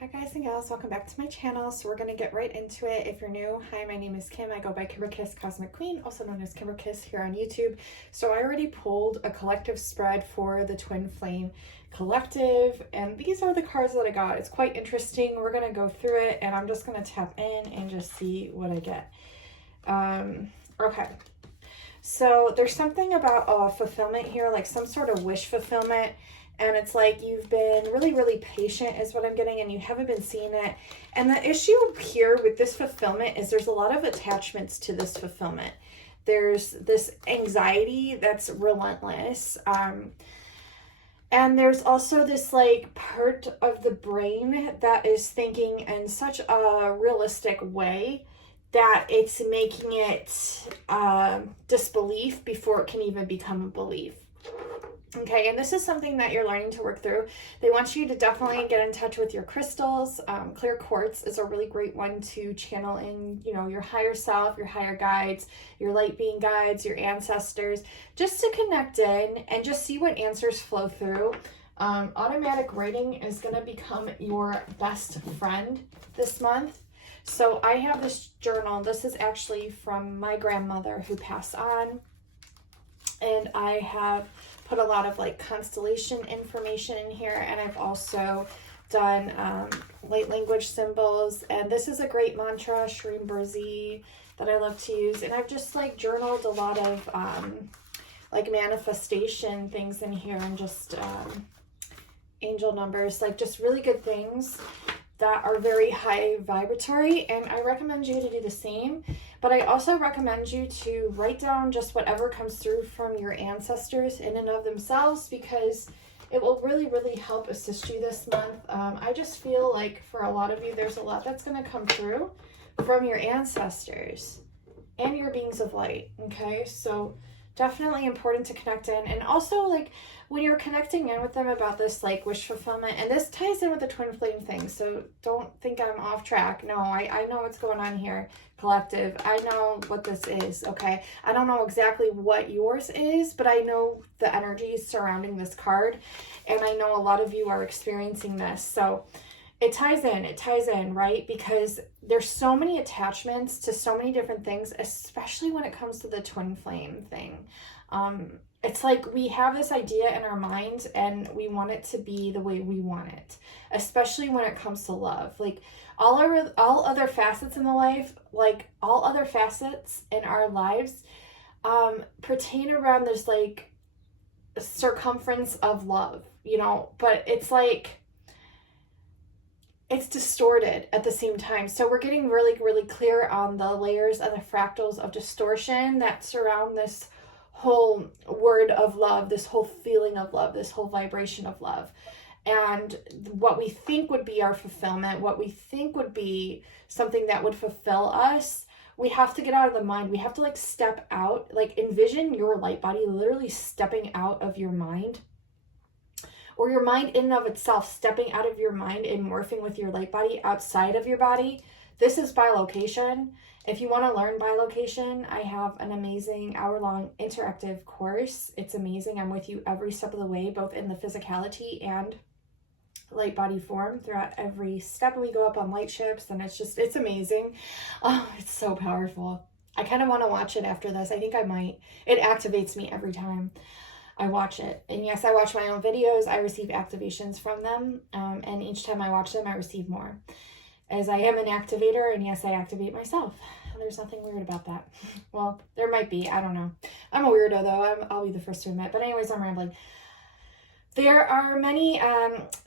Hi guys and gals, welcome back to my channel. So we're going to get right into it. If you're new, hi, my name is Kim. I go by Kimberkiss Cosmic Queen, also known as Kimberkiss here on YouTube. So I already pulled a collective spread for the Twin Flame Collective, and these are the cards that I got. It's quite interesting. We're going to go through it, and I'm just going to tap in and just see what I get. Okay. So there's something about fulfillment here, like some sort of wish fulfillment. And it's like you've been really, really patient is what I'm getting, and you haven't been seeing it. And the issue here with this fulfillment is there's a lot of attachments to this fulfillment. There's this anxiety that's relentless. And there's also this like part of the brain that is thinking in such a realistic way that it's making it disbelief before it can even become a belief. Okay, and this is something that you're learning to work through. They want you to definitely get in touch with your crystals. Clear quartz is a really great one to channel in, you know, your higher self, your higher guides, your light being guides, your ancestors, just to connect in and just see what answers flow through. Automatic writing is going to become your best friend this month. So I have this journal. This is actually from my grandmother who passed on. And I have put a lot of like constellation information in here, and I've also done light language symbols, and this is a great mantra, Shreem Burzi, that I love to use. And I've just like journaled a lot of like manifestation things in here, and just angel numbers, like just really good things that are very high vibratory, and I recommend you to do the same. But I also recommend you to write down just whatever comes through from your ancestors in and of themselves, because it will really, really help assist you this month. I just feel like for a lot of you, there's a lot that's going to come through from your ancestors and your beings of light. Okay, so definitely important to connect in. And also, like, when you're connecting in with them about this like wish fulfillment, and this ties in with the twin flame thing, so don't think I'm off track. No, I know what's going on here, collective. I know what this is. Okay, I don't know exactly what yours is, but I know the energies surrounding this card, and I know a lot of you are experiencing this. So it ties in, right? Because there's so many attachments to so many different things, especially when it comes to the twin flame thing. It's like we have this idea in our mind and we want it to be the way we want it, especially when it comes to love. Like all other facets in the life, like all other facets in our lives, pertain around this like circumference of love, you know, but it's like, it's distorted at the same time. So we're getting really, really clear on the layers and the fractals of distortion that surround this whole word of love, this whole feeling of love, this whole vibration of love. And what we think would be our fulfillment, what we think would be something that would fulfill us, we have to get out of the mind. We have to like step out, like envision your light body literally stepping out of your mind, or your mind in and of itself stepping out of your mind and morphing with your light body outside of your body. This is bilocation. If you want to learn bilocation, I have an amazing hour-long interactive course. It's amazing. I'm with you every step of the way, both in the physicality and light body form throughout every step. We go up on light ships, and it's amazing. Oh, it's so powerful. I kind of want to watch it after this. I think I might. It activates me every time I watch it. And yes, I watch my own videos. I receive activations from them. And each time I watch them, I receive more. As I am an activator, and yes, I activate myself. There's nothing weird about that. Well, there might be. I don't know. I'm a weirdo, though. I'll be the first to admit. But anyways, I'm rambling. There are many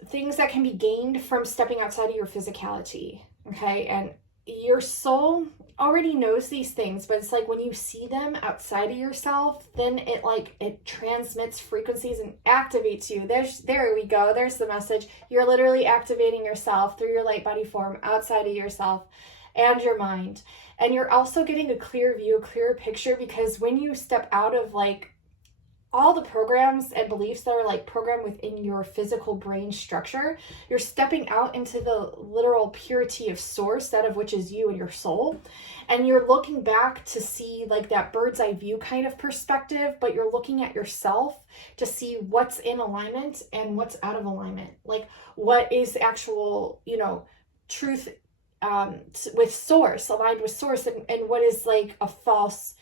things that can be gained from stepping outside of your physicality. Okay? And your soul already knows these things, but it's like when you see them outside of yourself, then it transmits frequencies and activates you. There we go. There's the message. You're literally activating yourself through your light body form outside of yourself and your mind. And you're also getting a clear view, a clear picture, because when you step out of like all the programs and beliefs that are like programmed within your physical brain structure. You're stepping out into the literal purity of source, that of which is you and your soul. And you're looking back to see like that bird's eye view kind of perspective, but you're looking at yourself to see what's in alignment and what's out of alignment. Like what is actual, you know, truth with source, aligned with source, and what is like a false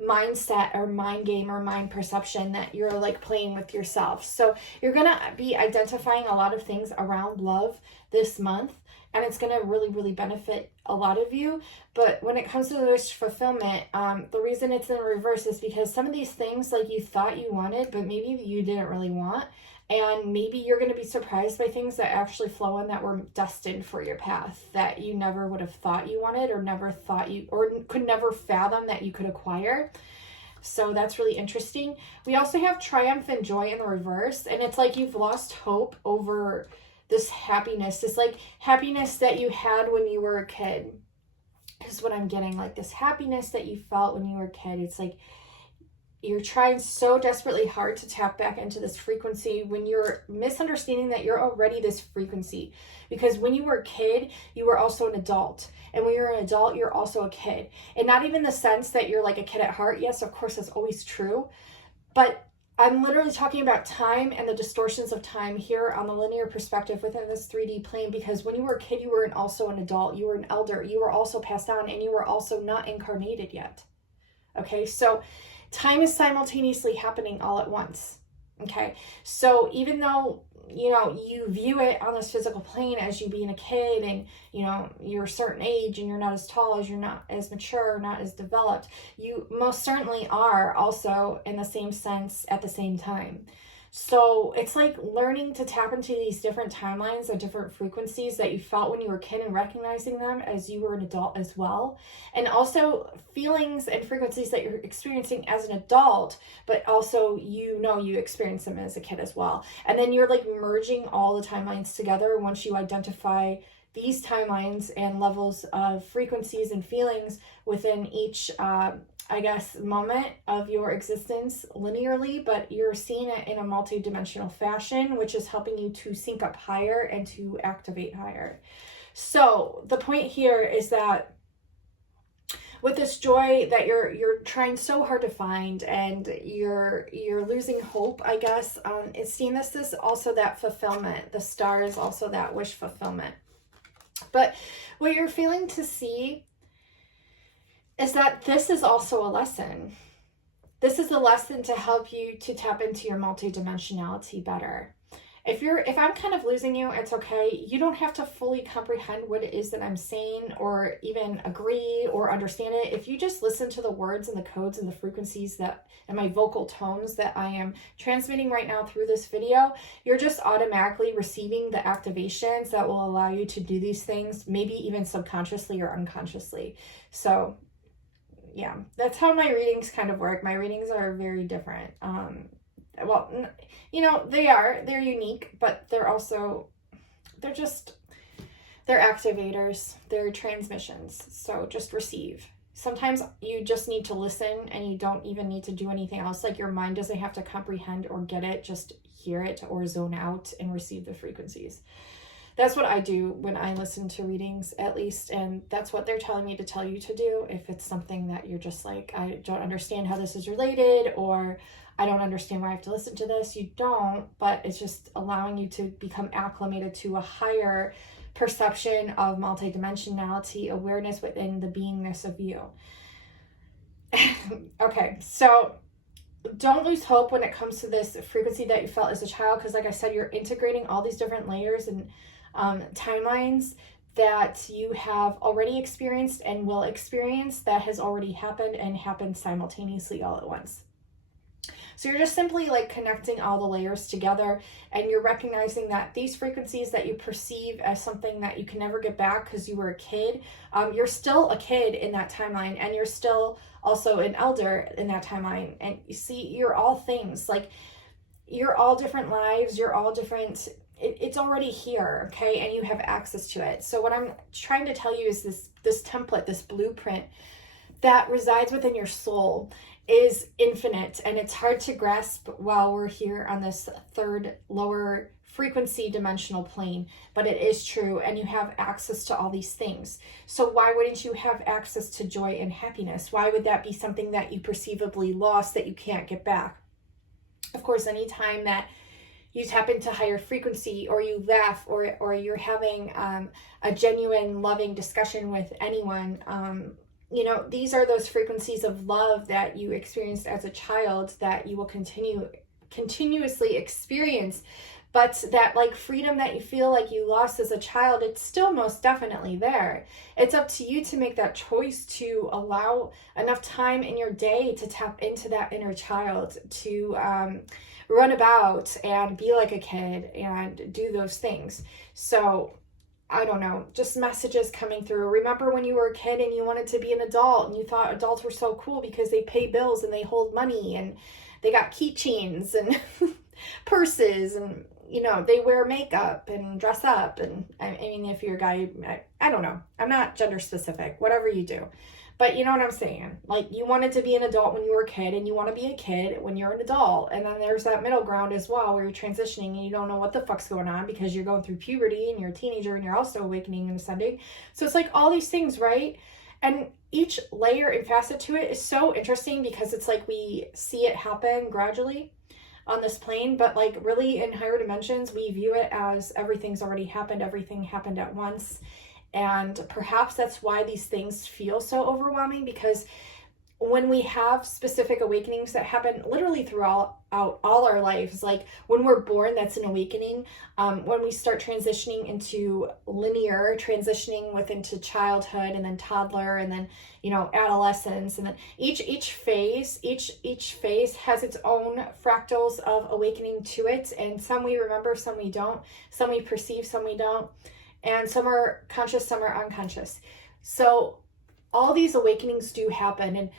mindset or mind game or mind perception that you're like playing with yourself. So you're gonna be identifying a lot of things around love this month, and it's gonna really, really benefit a lot of you. But when it comes to the wish fulfillment, the reason it's in reverse is because some of these things like you thought you wanted, but maybe you didn't really want. And maybe you're going to be surprised by things that actually flow in that were destined for your path that you never would have thought you wanted, or never thought you, or could never fathom that you could acquire. So that's really interesting. We also have triumph and joy in the reverse. And it's like you've lost hope over this happiness, this like happiness that you had when you were a kid. Is what I'm getting, like this happiness that you felt when you were a kid. It's like you're trying so desperately hard to tap back into this frequency when you're misunderstanding that you're already this frequency. Because when you were a kid, you were also an adult. And when you're an adult, you're also a kid. And not even the sense that you're like a kid at heart. Yes, of course, that's always true. But I'm literally talking about time and the distortions of time here on the linear perspective within this 3D plane. Because when you were a kid, you were also an adult. You were an elder. You were also passed down, and you were also not incarnated yet. Okay, so time is simultaneously happening all at once. Okay, so even though, you know, you view it on this physical plane as you being a kid, and, you know, you're a certain age and you're not as tall, as you're not as mature, not as developed, you most certainly are also in the same sense at the same time. So it's like learning to tap into these different timelines and different frequencies that you felt when you were a kid, and recognizing them as you were an adult as well. And also feelings and frequencies that you're experiencing as an adult, but also, you know, you experience them as a kid as well. And then you're like merging all the timelines together once you identify these timelines and levels of frequencies and feelings within each I guess, moment of your existence linearly, but you're seeing it in a multi-dimensional fashion, which is helping you to sync up higher and to activate higher. So the point here is that with this joy that you're trying so hard to find, and you're losing hope, I guess, it's seen this also that fulfillment. The star is also that wish fulfillment. But what you're feeling to see is that this is also a lesson. This is a lesson to help you to tap into your multidimensionality better. If I'm kind of losing you, it's okay. You don't have to fully comprehend what it is that I'm saying, or even agree or understand it. If you just listen to the words and the codes and the frequencies that, and my vocal tones that I am transmitting right now through this video, you're just automatically receiving the activations that will allow you to do these things, maybe even subconsciously or unconsciously. So yeah, that's how my readings kind of work. My readings are very different. Well, you know, they're unique, but they're activators, they're transmissions. So just receive. Sometimes you just need to listen, and you don't even need to do anything else. Like your mind doesn't have to comprehend or get it, just hear it or zone out and receive the frequencies. That's what I do when I listen to readings, at least, and that's what they're telling me to tell you to do. If it's something that you're just like, I don't understand how this is related, or I don't understand why I have to listen to this, you don't, but it's just allowing you to become acclimated to a higher perception of multidimensionality, awareness within the beingness of you. Okay, so don't lose hope when it comes to this frequency that you felt as a child, because like I said, you're integrating all these different layers and timelines that you have already experienced and will experience, that has already happened and happened simultaneously all at once. So you're just simply like connecting all the layers together, and you're recognizing that these frequencies that you perceive as something that you can never get back because you were a kid, you're still a kid in that timeline, and you're still also an elder in that timeline. And you see, you're all things, like you're all different lives, you're all different. It's already here, okay, and you have access to it. So what I'm trying to tell you is this template, this blueprint that resides within your soul. is infinite, and it's hard to grasp while we're here on this third lower frequency dimensional plane, but it is true, and you have access to all these things. So why wouldn't you have access to joy and happiness? Why would that be something that you perceivably lost that you can't get back? Of course, anytime that you tap into higher frequency, or you laugh, or you're having a genuine loving discussion with anyone, you know, these are those frequencies of love that you experienced as a child that you will continuously experience. But that like freedom that you feel like you lost as a child, it's still most definitely there. It's up to you to make that choice to allow enough time in your day to tap into that inner child, to run about and be like a kid and do those things. So I don't know, just messages coming through. Remember when you were a kid and you wanted to be an adult and you thought adults were so cool because they pay bills and they hold money and they got keychains and purses, and you know, they wear makeup and dress up. And I mean, if you're a guy, I don't know, I'm not gender specific, whatever you do. But you know what I'm saying? Like, you wanted to be an adult when you were a kid, and you want to be a kid when you're an adult. And then there's that middle ground as well, where you're transitioning and you don't know what the fuck's going on because you're going through puberty and you're a teenager and you're also awakening and ascending. So it's like all these things, right? And each layer and facet to it is so interesting because it's like we see it happen gradually on this plane, but like really in higher dimensions, we view it as everything's already happened. Everything happened at once. And perhaps that's why these things feel so overwhelming, because when we have specific awakenings that happen literally throughout all our lives, like when we're born, that's an awakening. When we start transitioning into linear, transitioning into childhood and then toddler and then, you know, adolescence, and then each phase has its own fractals of awakening to it. And some we remember, some we don't, some we perceive, some we don't. And some are conscious, some are unconscious. So all these awakenings do happen, and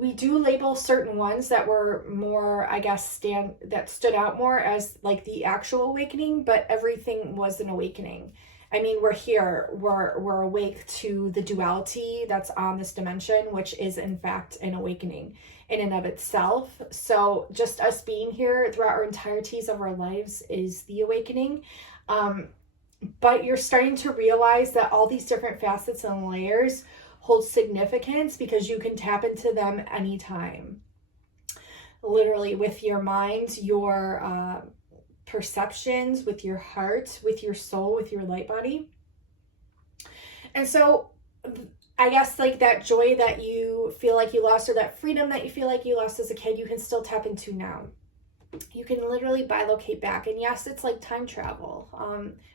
we do label certain ones that were more, I guess, that stood out more as like the actual awakening, but everything was an awakening. I mean, we're here, we're awake to the duality that's on this dimension, which is in fact an awakening in and of itself. So just us being here throughout our entireties of our lives is the awakening. But you're starting to realize that all these different facets and layers hold significance because you can tap into them anytime. Literally with your mind, your perceptions, with your heart, with your soul, with your light body. And so I guess like that joy that you feel like you lost, or that freedom that you feel like you lost as a kid, you can still tap into now. You can literally bilocate back. And yes, it's like time travel.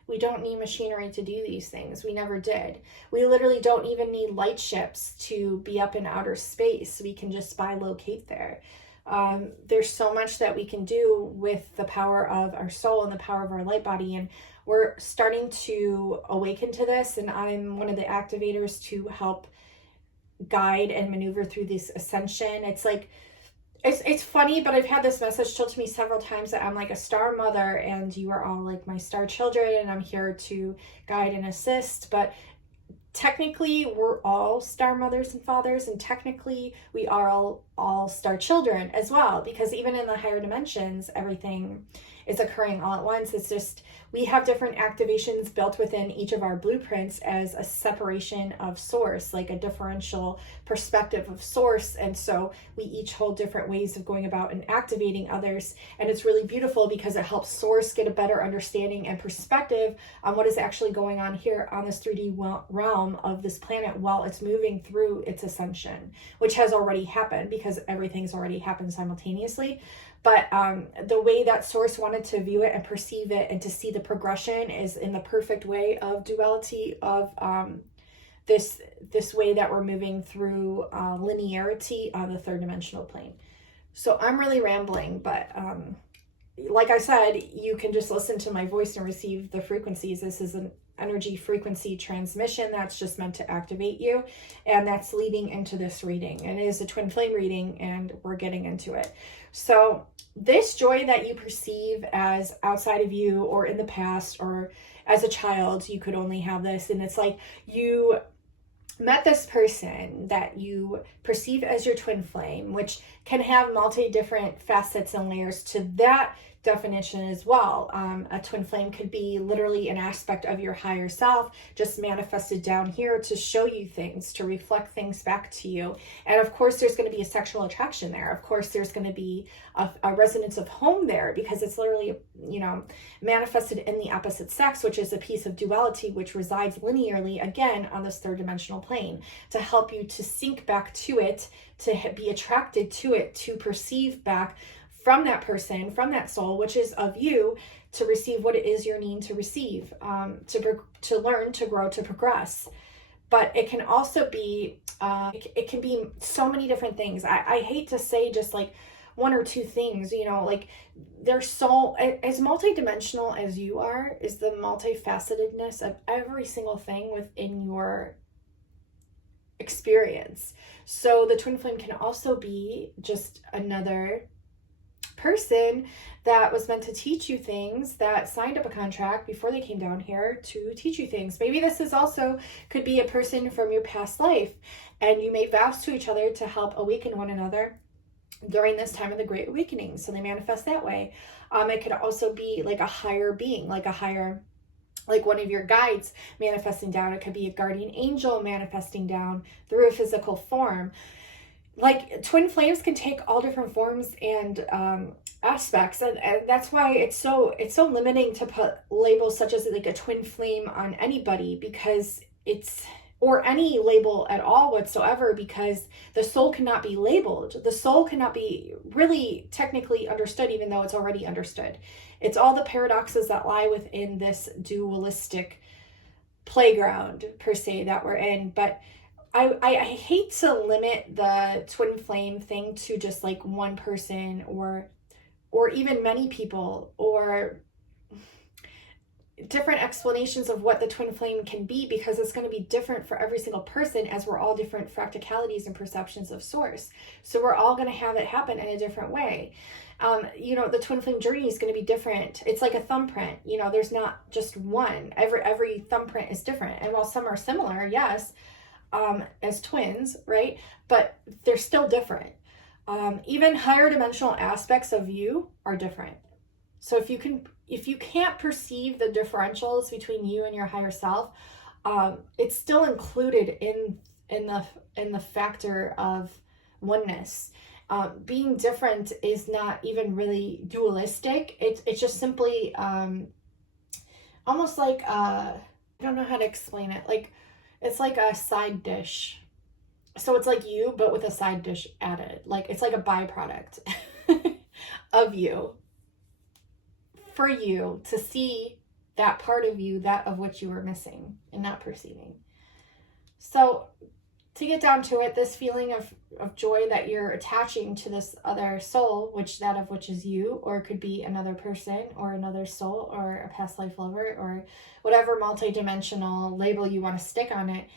We don't need machinery to do these things. We never did. We literally don't even need light ships to be up in outer space. We can just bilocate there. There's so much that we can do with the power of our soul and the power of our light body. And we're starting to awaken to this. And I'm one of the activators to help guide and maneuver through this ascension. It's like, it's funny, but I've had this message told to me several times that I'm like a star mother and you are all like my star children, and I'm here to guide and assist. But technically we're all star mothers and fathers, and technically we are all star children as well, because even in the higher dimensions, everything is occurring all at once. It's just we have different activations built within each of our blueprints as a separation of source, like a differential perspective of source. And so we each hold different ways of going about and activating others. And it's really beautiful because it helps source get a better understanding and perspective on what is actually going on here on this 3D realm of this planet while it's moving through its ascension, which has already happened because everything's already happened simultaneously. But the way that source wanted to view it and perceive it and to see the progression is in the perfect way of duality of this way that we're moving through linearity on the third dimensional plane. So I'm really rambling, but like I said, you can just listen to my voice and receive the frequencies. This is an energy frequency transmission that's just meant to activate you, and that's leading into this reading. And it is a twin flame reading, and we're getting into it. So this joy that you perceive as outside of you or in the past or as a child, you could only have this, and it's like you met this person that you perceive as your twin flame, which can have different facets and layers to that definition as well. A twin flame could be literally an aspect of your higher self, just manifested down here to show you things, to reflect things back to you. And of course, there's going to be a sexual attraction there. Of course, there's going to be a resonance of home there, because it's literally, you know, manifested in the opposite sex, which is a piece of duality, which resides linearly, again, on this third dimensional plane, to help you to sink back to it, to be attracted to it, to perceive back from that person, from that soul, which is of you, to receive what it is you're needing to receive, to learn, to grow, to progress. But it can also be, it can be so many different things. I hate to say just like one or two things, you know, like they're so, as multidimensional as you are, is the multifacetedness of every single thing within your experience. So the twin flame can also be just another person that was meant to teach you things, that signed up a contract before they came down here to teach you things. Maybe this is also could be a person from your past life, and you made vows to each other to help awaken one another during this time of the Great Awakening. So they manifest that way. It could also be like a higher being, like one of your guides manifesting down. It could be a guardian angel manifesting down through a physical form. Like twin flames can take all different forms and aspects, and that's why it's so limiting to put labels such as like a twin flame on anybody, because or any label at all whatsoever, because the soul cannot be labeled. The soul cannot be really technically understood, even though it's already understood. It's all the paradoxes that lie within this dualistic playground per se that we're in. But I hate to limit the twin flame thing to just like one person or even many people, or different explanations of what the twin flame can be, because it's going to be different for every single person, as we're all different fractalities and perceptions of source. So we're all going to have it happen in a different way. You know, the twin flame journey is going to be different. It's like a thumbprint. You know, there's not just one. Every thumbprint is different. And while some are similar, yes, as twins, right? But they're still different. Even higher dimensional aspects of you are different. So if you can't perceive the differentials between you and your higher self, it's still included in the factor of oneness. Being different is not even really dualistic. It's just simply almost like I don't know how to explain it. Like it's like a side dish. So it's like you, but with a side dish added. Like it's like a byproduct of you, for you to see that part of you, that of which you were missing and not perceiving. So to get down to it, this feeling of joy that you're attaching to this other soul, that of which is you, or it could be another person or another soul or a past life lover or whatever multidimensional label you want to stick on it,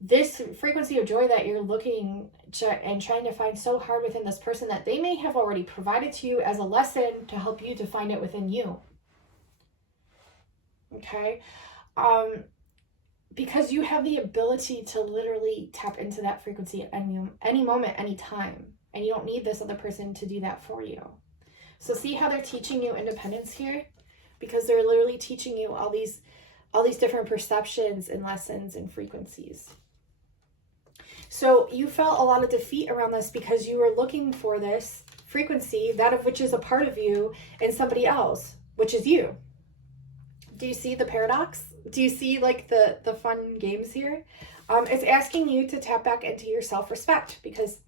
this frequency of joy that you're looking to and trying to find so hard within this person, that they may have already provided to you as a lesson to help you to find it within you. Okay? Because you have the ability to literally tap into that frequency at any moment, any time. And you don't need this other person to do that for you. So see how they're teaching you independence here? Because they're literally teaching you all these different perceptions and lessons and frequencies. So you felt a lot of defeat around this because you were looking for this frequency, that of which is a part of you, in somebody else, which is you. Do you see the paradox? Do you see like the fun games here? It's asking you to tap back into your self-respect, because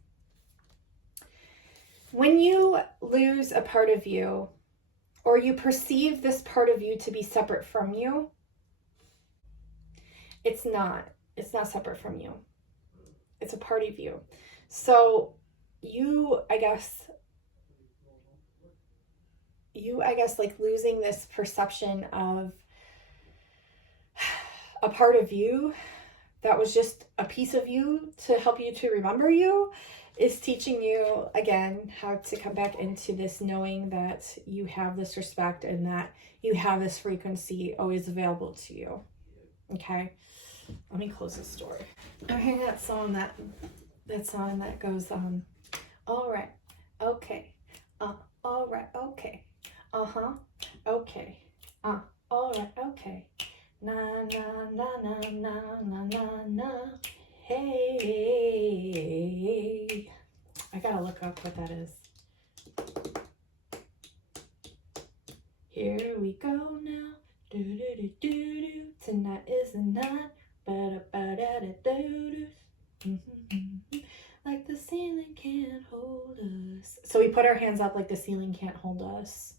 when you lose a part of you, or you perceive this part of you to be separate from you, it's not separate from you. It's a part of you. So you, I guess like losing this perception of a part of you that was just a piece of you to help you to remember you, is teaching you again how to come back into this knowing that you have this respect and that you have this frequency always available to you. Okay. Let me close this door. I hear that song that goes, all right, okay, all right, okay, okay, all right, okay, na na na na na na na na, hey. I gotta look up what that is. Here we go now. Do do do do do. Tonight is the night. Ba da ba da da do do. Like the ceiling can't hold us. So we put our hands up like the ceiling can't hold us.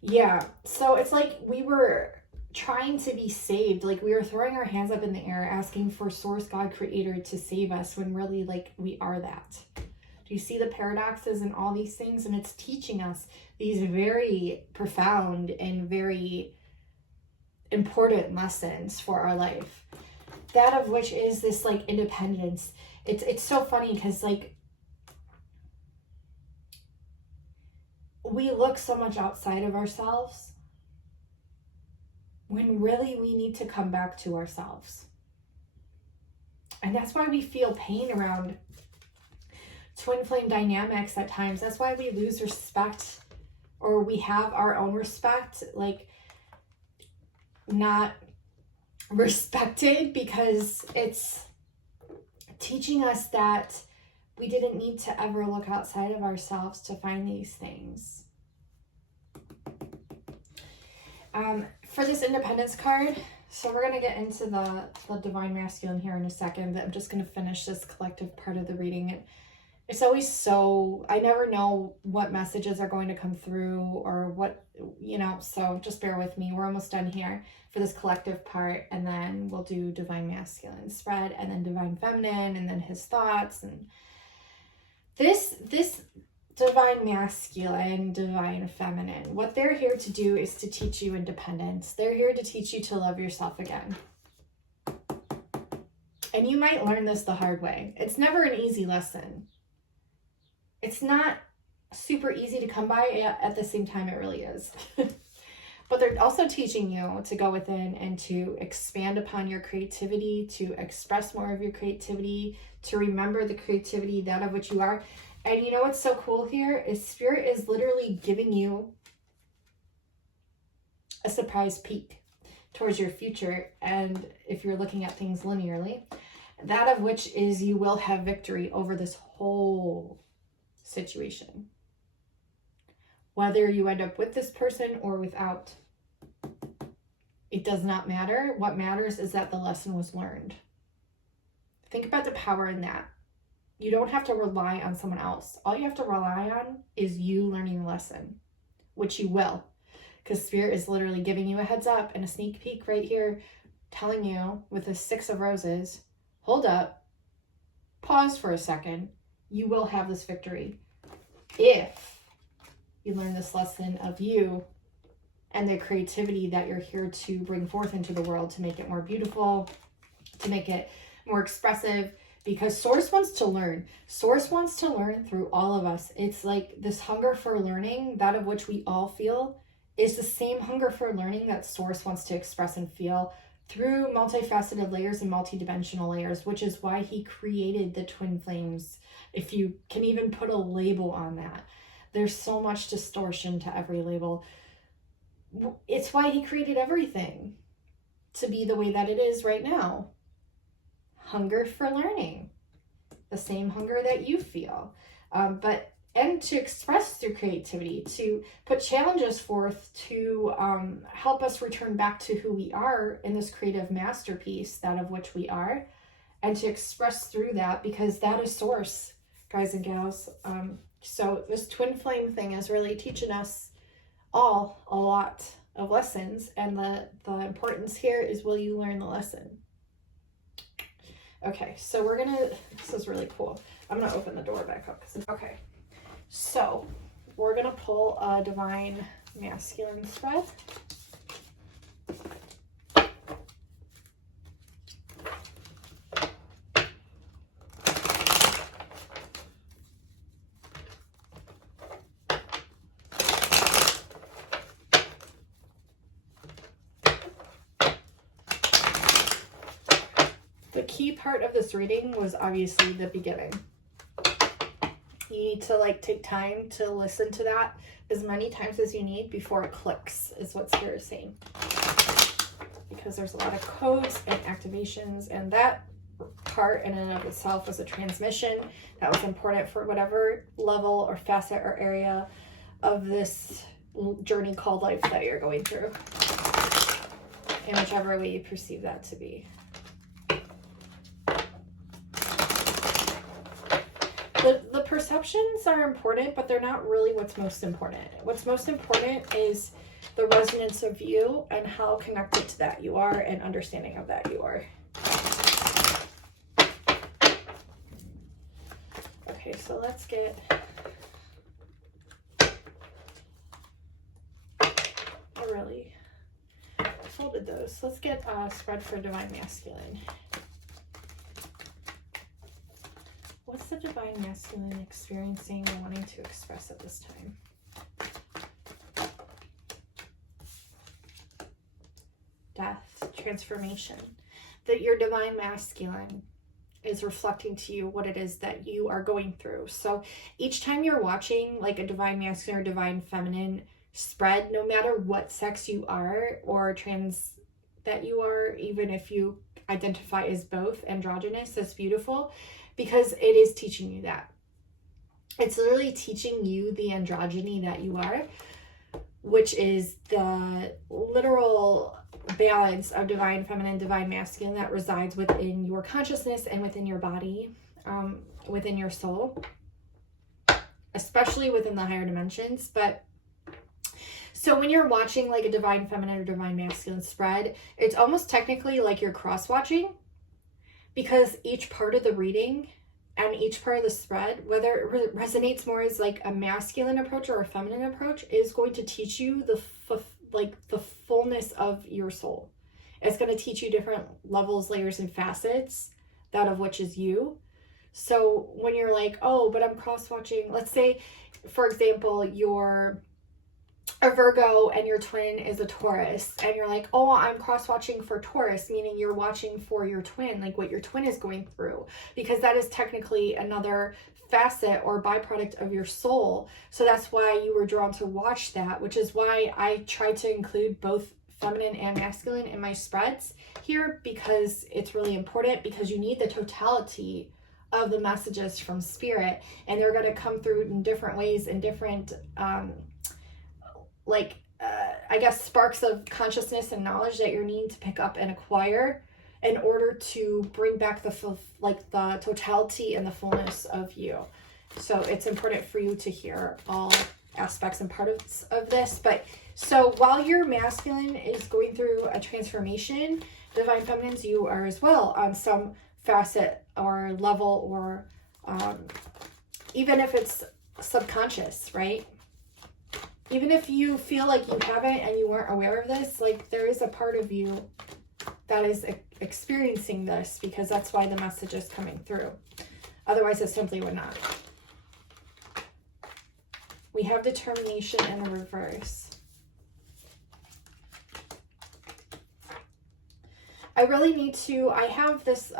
Yeah. So it's like we were trying to be saved. Like we were throwing our hands up in the air, asking for Source, God, Creator to save us, when really, like, we are that. Do you see the paradoxes in all these things? And it's teaching us these very profound and very important lessons for our life. That of which is this, like, independence. It's so funny because, like, we look so much outside of ourselves when really we need to come back to ourselves. And that's why we feel pain around twin flame dynamics at times. That's why we lose respect, or we have our own respect, like, not respected, because it's teaching us that we didn't need to ever look outside of ourselves to find these things. For this independence card, so we're going to get into the divine masculine here in a second, but I'm just going to finish this collective part of the reading. It's always so, I never know what messages are going to come through or what, you know, so just bear with me. We're almost done here for this collective part, and then we'll do divine masculine spread, and then divine feminine, and then his thoughts. And this divine masculine, divine feminine, what they're here to do is to teach you independence. They're here to teach you to love yourself again. And you might learn this the hard way. It's never an easy lesson. It's not super easy to come by. At the same time, it really is. But they're also teaching you to go within and to expand upon your creativity, to express more of your creativity, to remember the creativity, that of which you are. And you know what's so cool here is Spirit is literally giving you a surprise peek towards your future. And if you're looking at things linearly, that of which is you will have victory over this whole situation. Whether you end up with this person or without, it does not matter. What matters is that the lesson was learned. Think about the power in that. You don't have to rely on someone else. All you have to rely on is you learning the lesson, which you will, because Spirit is literally giving you a heads up and a sneak peek right here, telling you with the 6 of Roses, hold up, pause for a second, you will have this victory if you learn this lesson of you and the creativity that you're here to bring forth into the world, to make it more beautiful, to make it more expressive. Because Source wants to learn. Source wants to learn through all of us. It's like this hunger for learning, that of which we all feel, is the same hunger for learning that Source wants to express and feel through multifaceted layers and multidimensional layers, which is why he created the twin flames. If you can even put a label on that. There's so much distortion to every label. It's why he created everything to be the way that it is right now. Hunger for learning, the same hunger that you feel, and to express through creativity, to put challenges forth to help us return back to who we are in this creative masterpiece, that of which we are, and to express through that, because that is Source, guys and gals. So this twin flame thing is really teaching us all a lot of lessons, and the importance here is, will you learn the lesson? Okay, so we're gonna, this is really cool. I'm gonna open the door back up. Okay, so we're gonna pull a divine masculine spread. The key part of this reading was obviously the beginning. You need to like take time to listen to that as many times as you need before it clicks, is what Spirit is saying. Because there's a lot of codes and activations, and that part in and of itself was a transmission that was important for whatever level or facet or area of this journey called life that you're going through, in whichever way you perceive that to be. The perceptions are important, but they're not really what's most important. What's most important is the resonance of you and how connected to that you are and understanding of that you are. Okay, so let's get... I folded those. Let's get a spread for Divine Masculine. What's the Divine Masculine experiencing or wanting to express at this time? Death, transformation. That your Divine Masculine is reflecting to you what it is that you are going through. So each time you're watching like a Divine Masculine or Divine Feminine spread, no matter what sex you are or trans that you are, even if you identify as both androgynous, that's beautiful, because it is teaching you that. It's literally teaching you the androgyny that you are, which is the literal balance of divine feminine, divine masculine that resides within your consciousness and within your body, within your soul, especially within the higher dimensions. But so when you're watching like a divine feminine or divine masculine spread, it's almost technically like you're cross-watching, because each part of the reading and each part of the spread, whether it resonates more as like a masculine approach or a feminine approach, is going to teach you the fullness of your soul. It's going to teach you different levels, layers, and facets, that of which is you. So when you're like, oh, but I'm cross-watching, let's say, for example, you're a Virgo and your twin is a Taurus, and you're like, oh, I'm cross-watching for Taurus, meaning you're watching for your twin, like what your twin is going through, because that is technically another facet or byproduct of your soul. So that's why you were drawn to watch that, which is why I try to include both feminine and masculine in my spreads here, because it's really important, because you need the totality of the messages from spirit, and they're going to come through in different ways, in different I guess sparks of consciousness and knowledge that you're needing to pick up and acquire in order to bring back the totality and the fullness of you. So it's important for you to hear all aspects and parts of this. But so while your masculine is going through a transformation, divine feminines, you are as well on some facet or level, or even if it's subconscious, right? Even if you feel like you haven't and you weren't aware of this, like there is a part of you that is experiencing this, because that's why the message is coming through. Otherwise, it simply would not. We have determination in the reverse. I really need to, I have this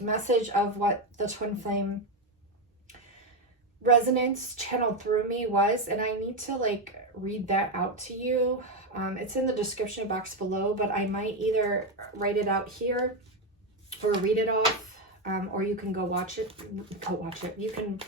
message of what the twin flame resonance channeled through me was, and I need to like read that out to you. It's in the description box below, but I might either write it out here or read it off, or you can go watch it. You can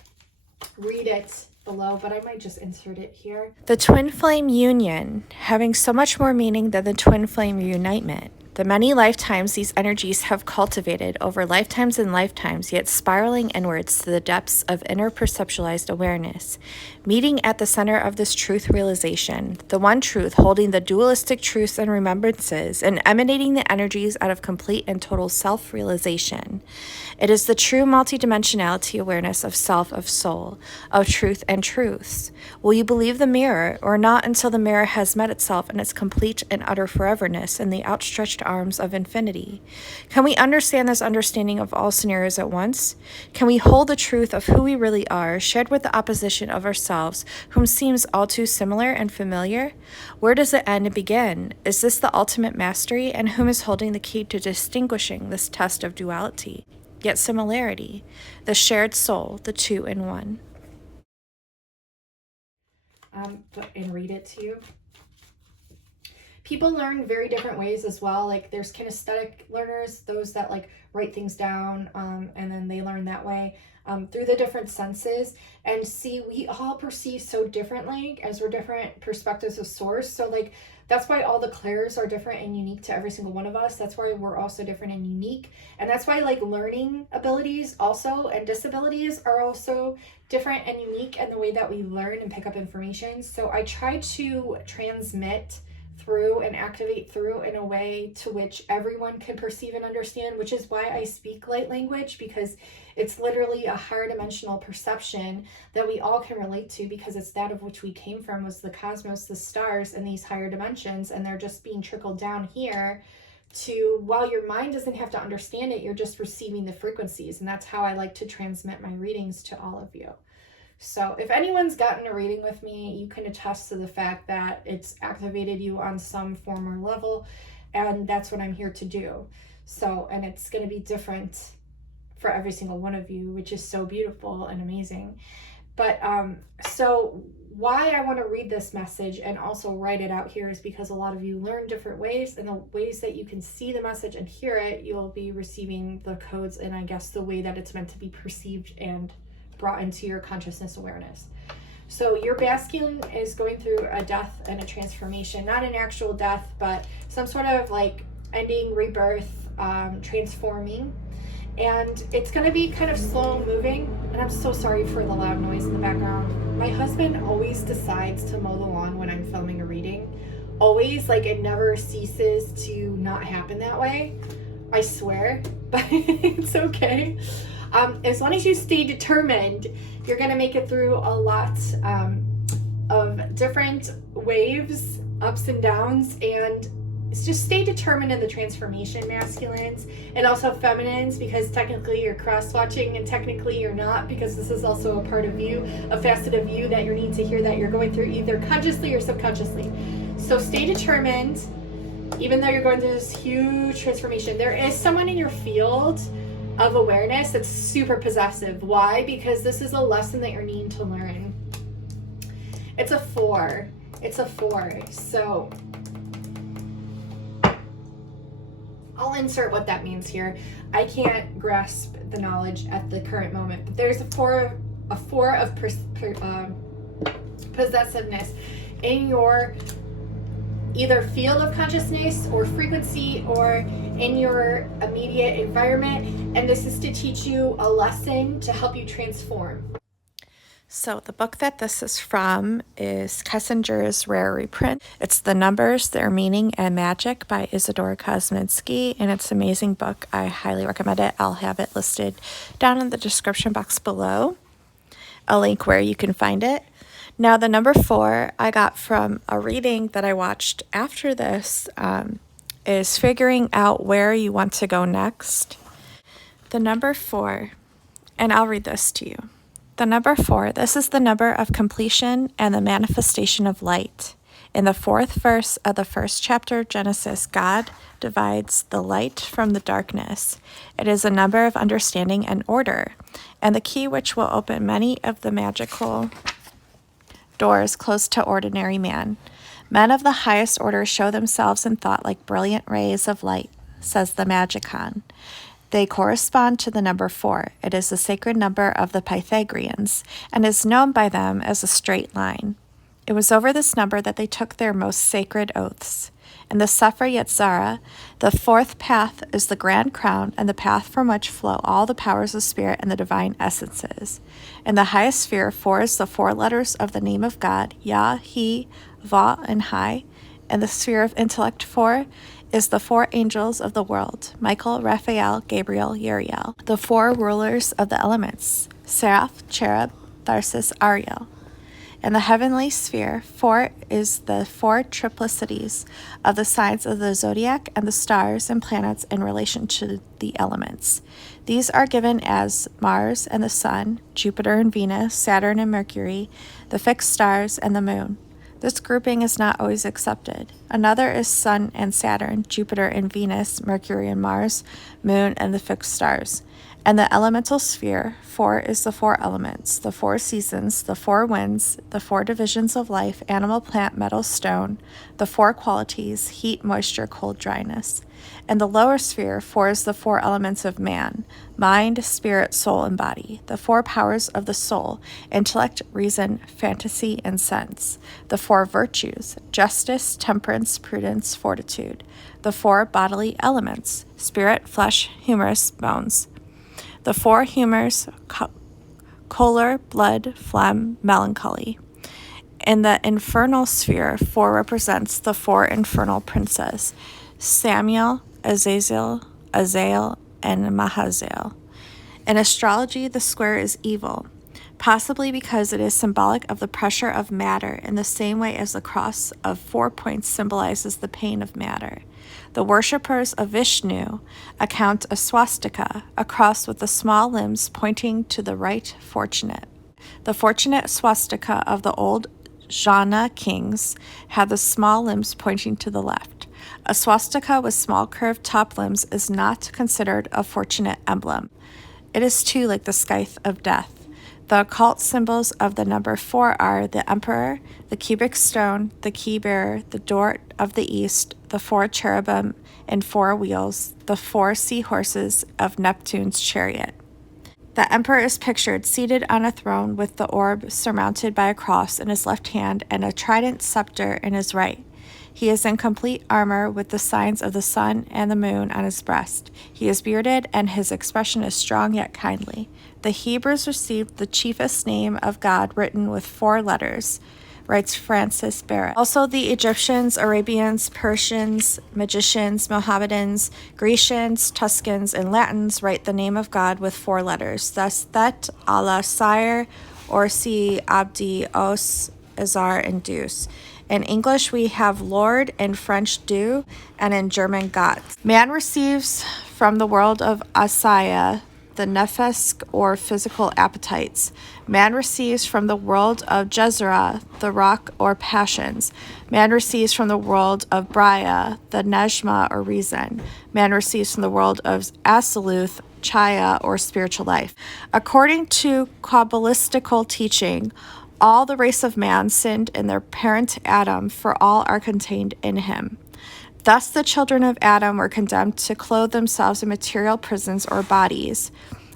read it below, but I might just insert it here. The twin flame union having so much more meaning than the twin flame reunitement. The many lifetimes these energies have cultivated over lifetimes and lifetimes, yet spiraling inwards to the depths of inner perceptualized awareness, meeting at the center of this truth realization, the one truth holding the dualistic truths and remembrances, and emanating the energies out of complete and total self-realization. It is the true multi-dimensionality awareness of self, of soul, of truth and truths. Will you believe the mirror, or not until the mirror has met itself in its complete and utter foreverness in the outstretched arms of infinity? Can we understand this understanding of all scenarios at once? Can we hold the truth of who we really are, shared with the opposition of ourselves, whom seems all too similar and familiar? Where does it end and begin? Is this the ultimate mastery, and whom is holding the key to distinguishing this test of duality, yet similarity, the shared soul, the two in one? And read it to you. People learn very different ways as well. Like there's kinesthetic learners, those that like write things down, and then they learn that way through the different senses. And see, we all perceive so differently as we're different perspectives of source. So like that's why all the clairs are different and unique to every single one of us. That's why we're also different and unique. And that's why like learning abilities also and disabilities are also different and unique in the way that we learn and pick up information. So I try to transmit through and activate through in a way to which everyone can perceive and understand, which is why I speak light language, because it's literally a higher dimensional perception that we all can relate to, because it's that of which we came from, was the cosmos, the stars, and these higher dimensions, and they're just being trickled down here to, while your mind doesn't have to understand it, you're just receiving the frequencies. And that's how I like to transmit my readings to all of you. So if anyone's gotten a reading with me, you can attest to the fact that it's activated you on some form or level, and that's what I'm here to do. So, and it's going to be different for every single one of you, which is so beautiful and amazing. But so why I want to read this message and also write it out here is because a lot of you learn different ways, and the ways that you can see the message and hear it, you'll be receiving the codes and I guess the way that it's meant to be perceived and brought into your consciousness awareness. So your masculine is going through a death and a transformation, not an actual death, but some sort of like ending, rebirth, transforming. And it's going to be kind of slow moving. And I'm so sorry for the loud noise in the background. My husband always decides to mow the lawn when I'm filming a reading. Always, like it never ceases to not happen that way. I swear, but it's okay. As long as you stay determined, you're going to make it through a lot of different waves, ups and downs, and just stay determined in the transformation, masculines, and also feminines, because technically you're cross-watching and technically you're not, because this is also a part of you, a facet of you that you need to hear that you're going through either consciously or subconsciously. So stay determined, even though you're going through this huge transformation. There is someone in your field of awareness that's super possessive. Why? Because this is a lesson that you're needing to learn. It's a 4. It's a 4. So I'll insert what that means here. I can't grasp the knowledge at the current moment, but there's a 4 of possessiveness in your either field of consciousness or frequency or in your immediate environment, and this is to teach you a lesson to help you transform. So the book that this is from is Kessinger's rare reprint. It's The Numbers, Their Meaning and Magic by Isadora Kosminski, and it's an amazing book. I highly recommend it. I'll have it listed down in the description box below, a link where you can find it. Now, the number 4 I got from a reading that I watched after this is figuring out where you want to go next. The number 4, and I'll read this to you. The number 4, this is the number of completion and the manifestation of light. In the 4th verse of the 1st chapter of Genesis, God divides the light from the darkness. It is a number of understanding and order, and the key which will open many of the magical doors closed to ordinary man. Men of the highest order show themselves in thought like brilliant rays of light, says the Magicon. They correspond to the number 4. It is the sacred number of the Pythagoreans, and is known by them as a straight line. It was over this number that they took their most sacred oaths. In the Sefer Yetzirah, the 4th path is the grand crown, and the path from which flow all the powers of spirit and the divine essences. In the highest sphere, 4 is the 4 letters of the name of God, Yah, He, Va, and Hai. In the sphere of intellect, 4 is the 4 angels of the world, Michael, Raphael, Gabriel, Uriel, the 4 rulers of the elements, Seraph, Cherub, Tharsis, Ariel. In the heavenly sphere, 4 is the 4 triplicities of the signs of the zodiac and the stars and planets in relation to the elements. These are given as Mars and the Sun, Jupiter and Venus, Saturn and Mercury, the fixed stars, and the Moon. This grouping is not always accepted. Another is Sun and Saturn, Jupiter and Venus, Mercury and Mars, Moon, and the fixed stars. And the elemental sphere, 4 is the 4 elements, the 4 seasons, the 4 winds, the 4 divisions of life, animal, plant, metal, stone, the 4 qualities, heat, moisture, cold, dryness. And the lower sphere, 4 is the 4 elements of man, mind, spirit, soul, and body, the 4 powers of the soul, intellect, reason, fantasy, and sense, the 4 virtues, justice, temperance, prudence, fortitude, the 4 bodily elements, spirit, flesh, humerus, bones, the 4 humors, choler, blood, phlegm, melancholy. In the infernal sphere, 4 represents the 4 infernal princes, Samael, Azazel, Azael, and Mahazael. In astrology, the square is evil, possibly because it is symbolic of the pressure of matter in the same way as the cross of 4 points symbolizes the pain of matter. The worshippers of Vishnu account a swastika, a cross with the small limbs pointing to the right fortunate. The fortunate swastika of the old Jana kings had the small limbs pointing to the left. A swastika with small curved top limbs is not considered a fortunate emblem. It is too like the scythe of death. The occult symbols of the number 4 are the emperor, the cubic stone, the key bearer, the door of the east, the 4 cherubim and 4 wheels, the 4 seahorses of Neptune's chariot. The emperor is pictured seated on a throne with the orb surmounted by a cross in his left hand and a trident scepter in his right. He is in complete armor with the signs of the sun and the moon on his breast. He is bearded and his expression is strong yet kindly. The Hebrews received the chiefest name of God written with 4 letters, writes Francis Barrett. Also, the Egyptians, Arabians, Persians, magicians, Mohammedans, Grecians, Tuscans, and Latins write the name of God with 4 letters, thus Thet, Allah, Sire, Orsi, Abdi, Os, Azar, and Deus. In English, we have Lord, in French, Dieu, and in German, Gott. Man receives from the world of Asaya the nefesh or physical appetites. Man receives from the world of Jezra the rock or passions. Man receives from the world of Braya the nejma or reason. Man receives from the world of Asiluth chaya or spiritual life. According to Kabbalistical teaching, all the race of man sinned in their parent Adam, for all are contained in him. Thus the children of Adam were condemned to clothe themselves in material prisons or bodies.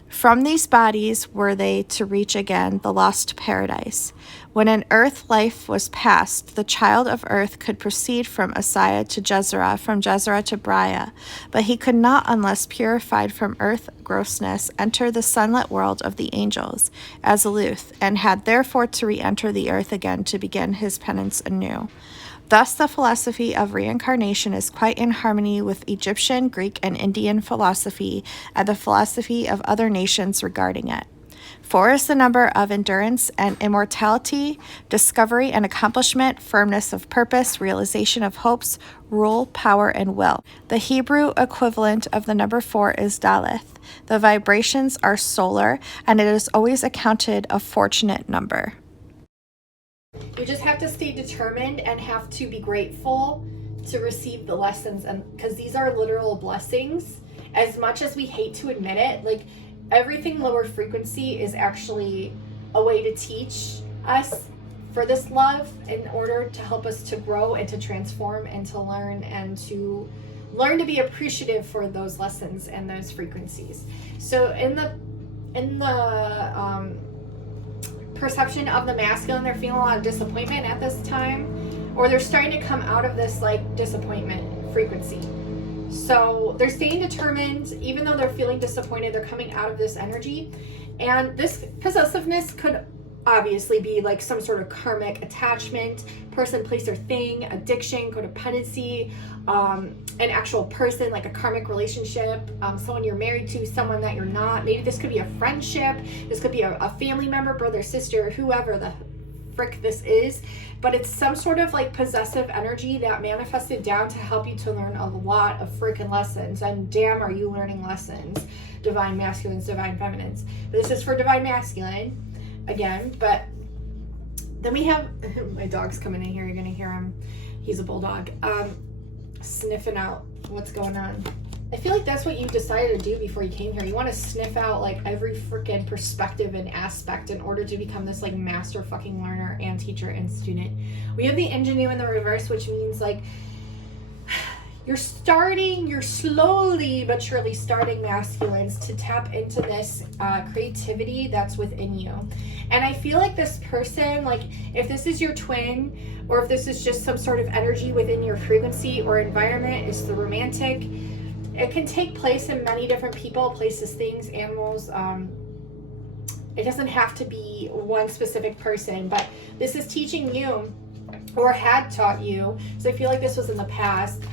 From these bodies were they to reach again the lost paradise. When an earth life was past, the child of earth could proceed from Asaya to Jezra, from Jezra to Braya, but he could not, unless purified from earth grossness, enter the sunlit world of the angels, Asiluth, and had therefore to re-enter the earth again to begin his penance anew. Thus, the philosophy of reincarnation is quite in harmony with Egyptian, Greek, and Indian philosophy and the philosophy of other nations regarding it. 4 is the number of endurance and immortality, discovery and accomplishment, firmness of purpose, realization of hopes, rule, power, and will. The Hebrew equivalent of the number 4 is Daleth. The vibrations are solar, and it is always accounted a fortunate number. You just have to stay determined and have to be grateful to receive the lessons, and because these are literal blessings. As much as we hate to admit it, like everything lower frequency is actually a way to teach us for this love in order to help us to grow and to transform and to learn to be appreciative for those lessons and those frequencies. So in the perception of the masculine, they're feeling a lot of disappointment at this time, or they're starting to come out of this like disappointment frequency. So they're staying determined, even though they're feeling disappointed, they're coming out of this energy. And this possessiveness could obviously be like some sort of karmic attachment, person, place, or thing, addiction, codependency, an actual person, like a karmic relationship, someone you're married to, someone that you're not. Maybe this could be a friendship, this could be a family member, brother, sister, whoever the frick this is, but it's some sort of like possessive energy that manifested down to help you to learn a lot of freaking lessons. And damn, are you learning lessons, divine masculines, divine feminines. This is for divine masculine again, but then we have my dog's coming in here. You're gonna hear him. He's a bulldog, sniffing out what's going on. I feel like that's what you decided to do before you came here. You want to sniff out like every freaking perspective and aspect in order to become this like master fucking learner and teacher and student. We have the ingenue in the reverse, which means like you're slowly but surely starting, masculines, to tap into this creativity that's within you. And I feel like this person, like if this is your twin, or if this is just some sort of energy within your frequency or environment, is the romantic. It can take place in many different people, places, things, animals. It doesn't have to be one specific person, but this is teaching you, or had taught you, so I feel like this was in the past,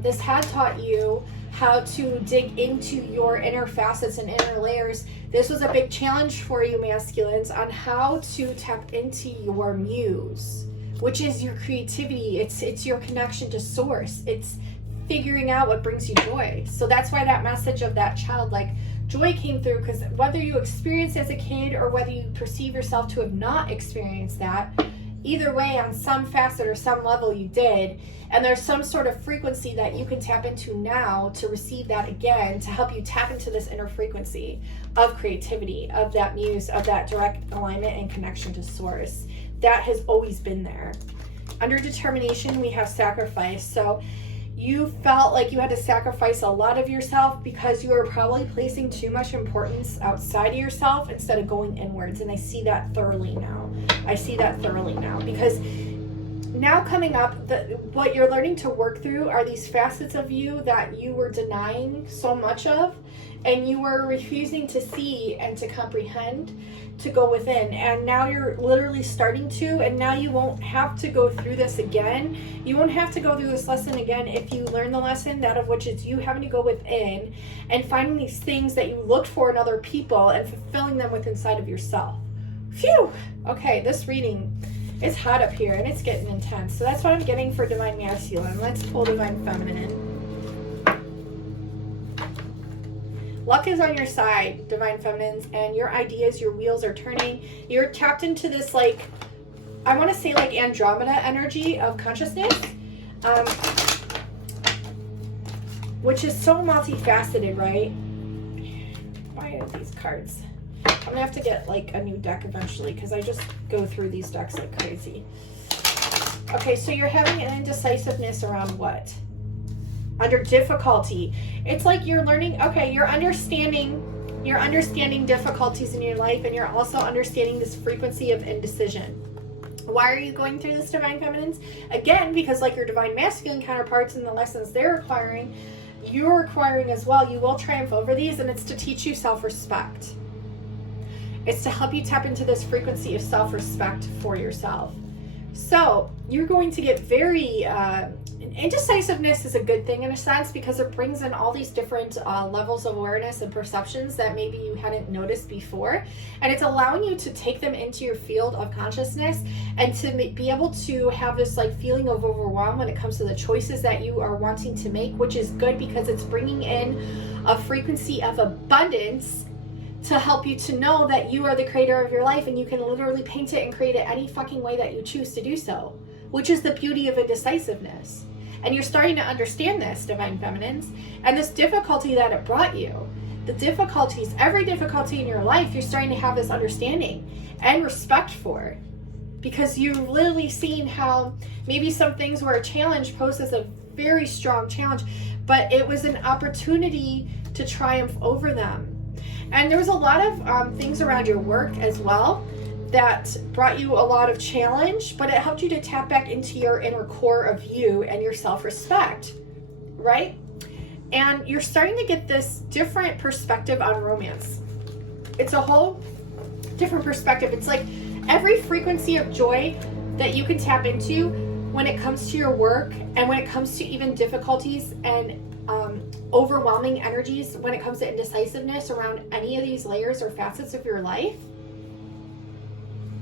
this had taught you how to dig into your inner facets and inner layers. This was a big challenge for you, masculines, on how to tap into your muse, which is your creativity. It's your connection to source. It's figuring out what brings you joy. So that's why that message of that childlike joy came through, because whether you experienced as a kid or whether you perceive yourself to have not experienced that, either way, on some facet or some level you did, and there's some sort of frequency that you can tap into now to receive that again, to help you tap into this inner frequency of creativity, of that muse, of that direct alignment and connection to source. That has always been there. Under determination, we have sacrifice. So you felt like you had to sacrifice a lot of yourself because you were probably placing too much importance outside of yourself instead of going inwards. And I see that thoroughly now. Because now coming up, what you're learning to work through are these facets of you that you were denying so much of, and you were refusing to see and to comprehend, to go within. And now you're literally starting to, and now you won't have to go through this again. You won't have to go through this lesson again if you learn the lesson, that of which is you having to go within and finding these things that you looked for in other people and fulfilling them within inside of yourself. Phew! Okay, this reading is hot up here and it's getting intense. So that's what I'm getting for divine masculine. Let's pull divine feminine in. Luck is on your side, divine feminines, and your ideas, your wheels are turning. You're tapped into this, like, I want to say like Andromeda energy of consciousness, which is so multifaceted, right? Why are these cards? I'm gonna have to get like a new deck eventually because I just go through these decks like crazy. Okay, so you're having an indecisiveness around what? Under difficulty. It's like you're learning, okay, you're understanding difficulties in your life, and you're also understanding this frequency of indecision. Why are you going through this, divine feminines? Again, because like your divine masculine counterparts and the lessons they're acquiring, you're acquiring as well. You will triumph over these, and it's to teach you self-respect. It's to help you tap into this frequency of self-respect for yourself. So you're going to get very, indecisiveness is a good thing in a sense, because it brings in all these different levels of awareness and perceptions that maybe you hadn't noticed before. And it's allowing you to take them into your field of consciousness and to be able to have this like feeling of overwhelm when it comes to the choices that you are wanting to make, which is good because it's bringing in a frequency of abundance to help you to know that you are the creator of your life, and you can literally paint it and create it any fucking way that you choose to do so, which is the beauty of indecisiveness. And you're starting to understand this, divine feminines, and this difficulty that it brought you, the difficulties, every difficulty in your life, you're starting to have this understanding and respect for, because you've literally seen how maybe some things were a challenge posed as a very strong challenge, but it was an opportunity to triumph over them. And there was a lot of things around your work as well that brought you a lot of challenge, but it helped you to tap back into your inner core of you and your self-respect, right? And you're starting to get this different perspective on romance. It's a whole different perspective. It's like every frequency of joy that you can tap into when it comes to your work, and when it comes to even difficulties and overwhelming energies, when it comes to indecisiveness around any of these layers or facets of your life,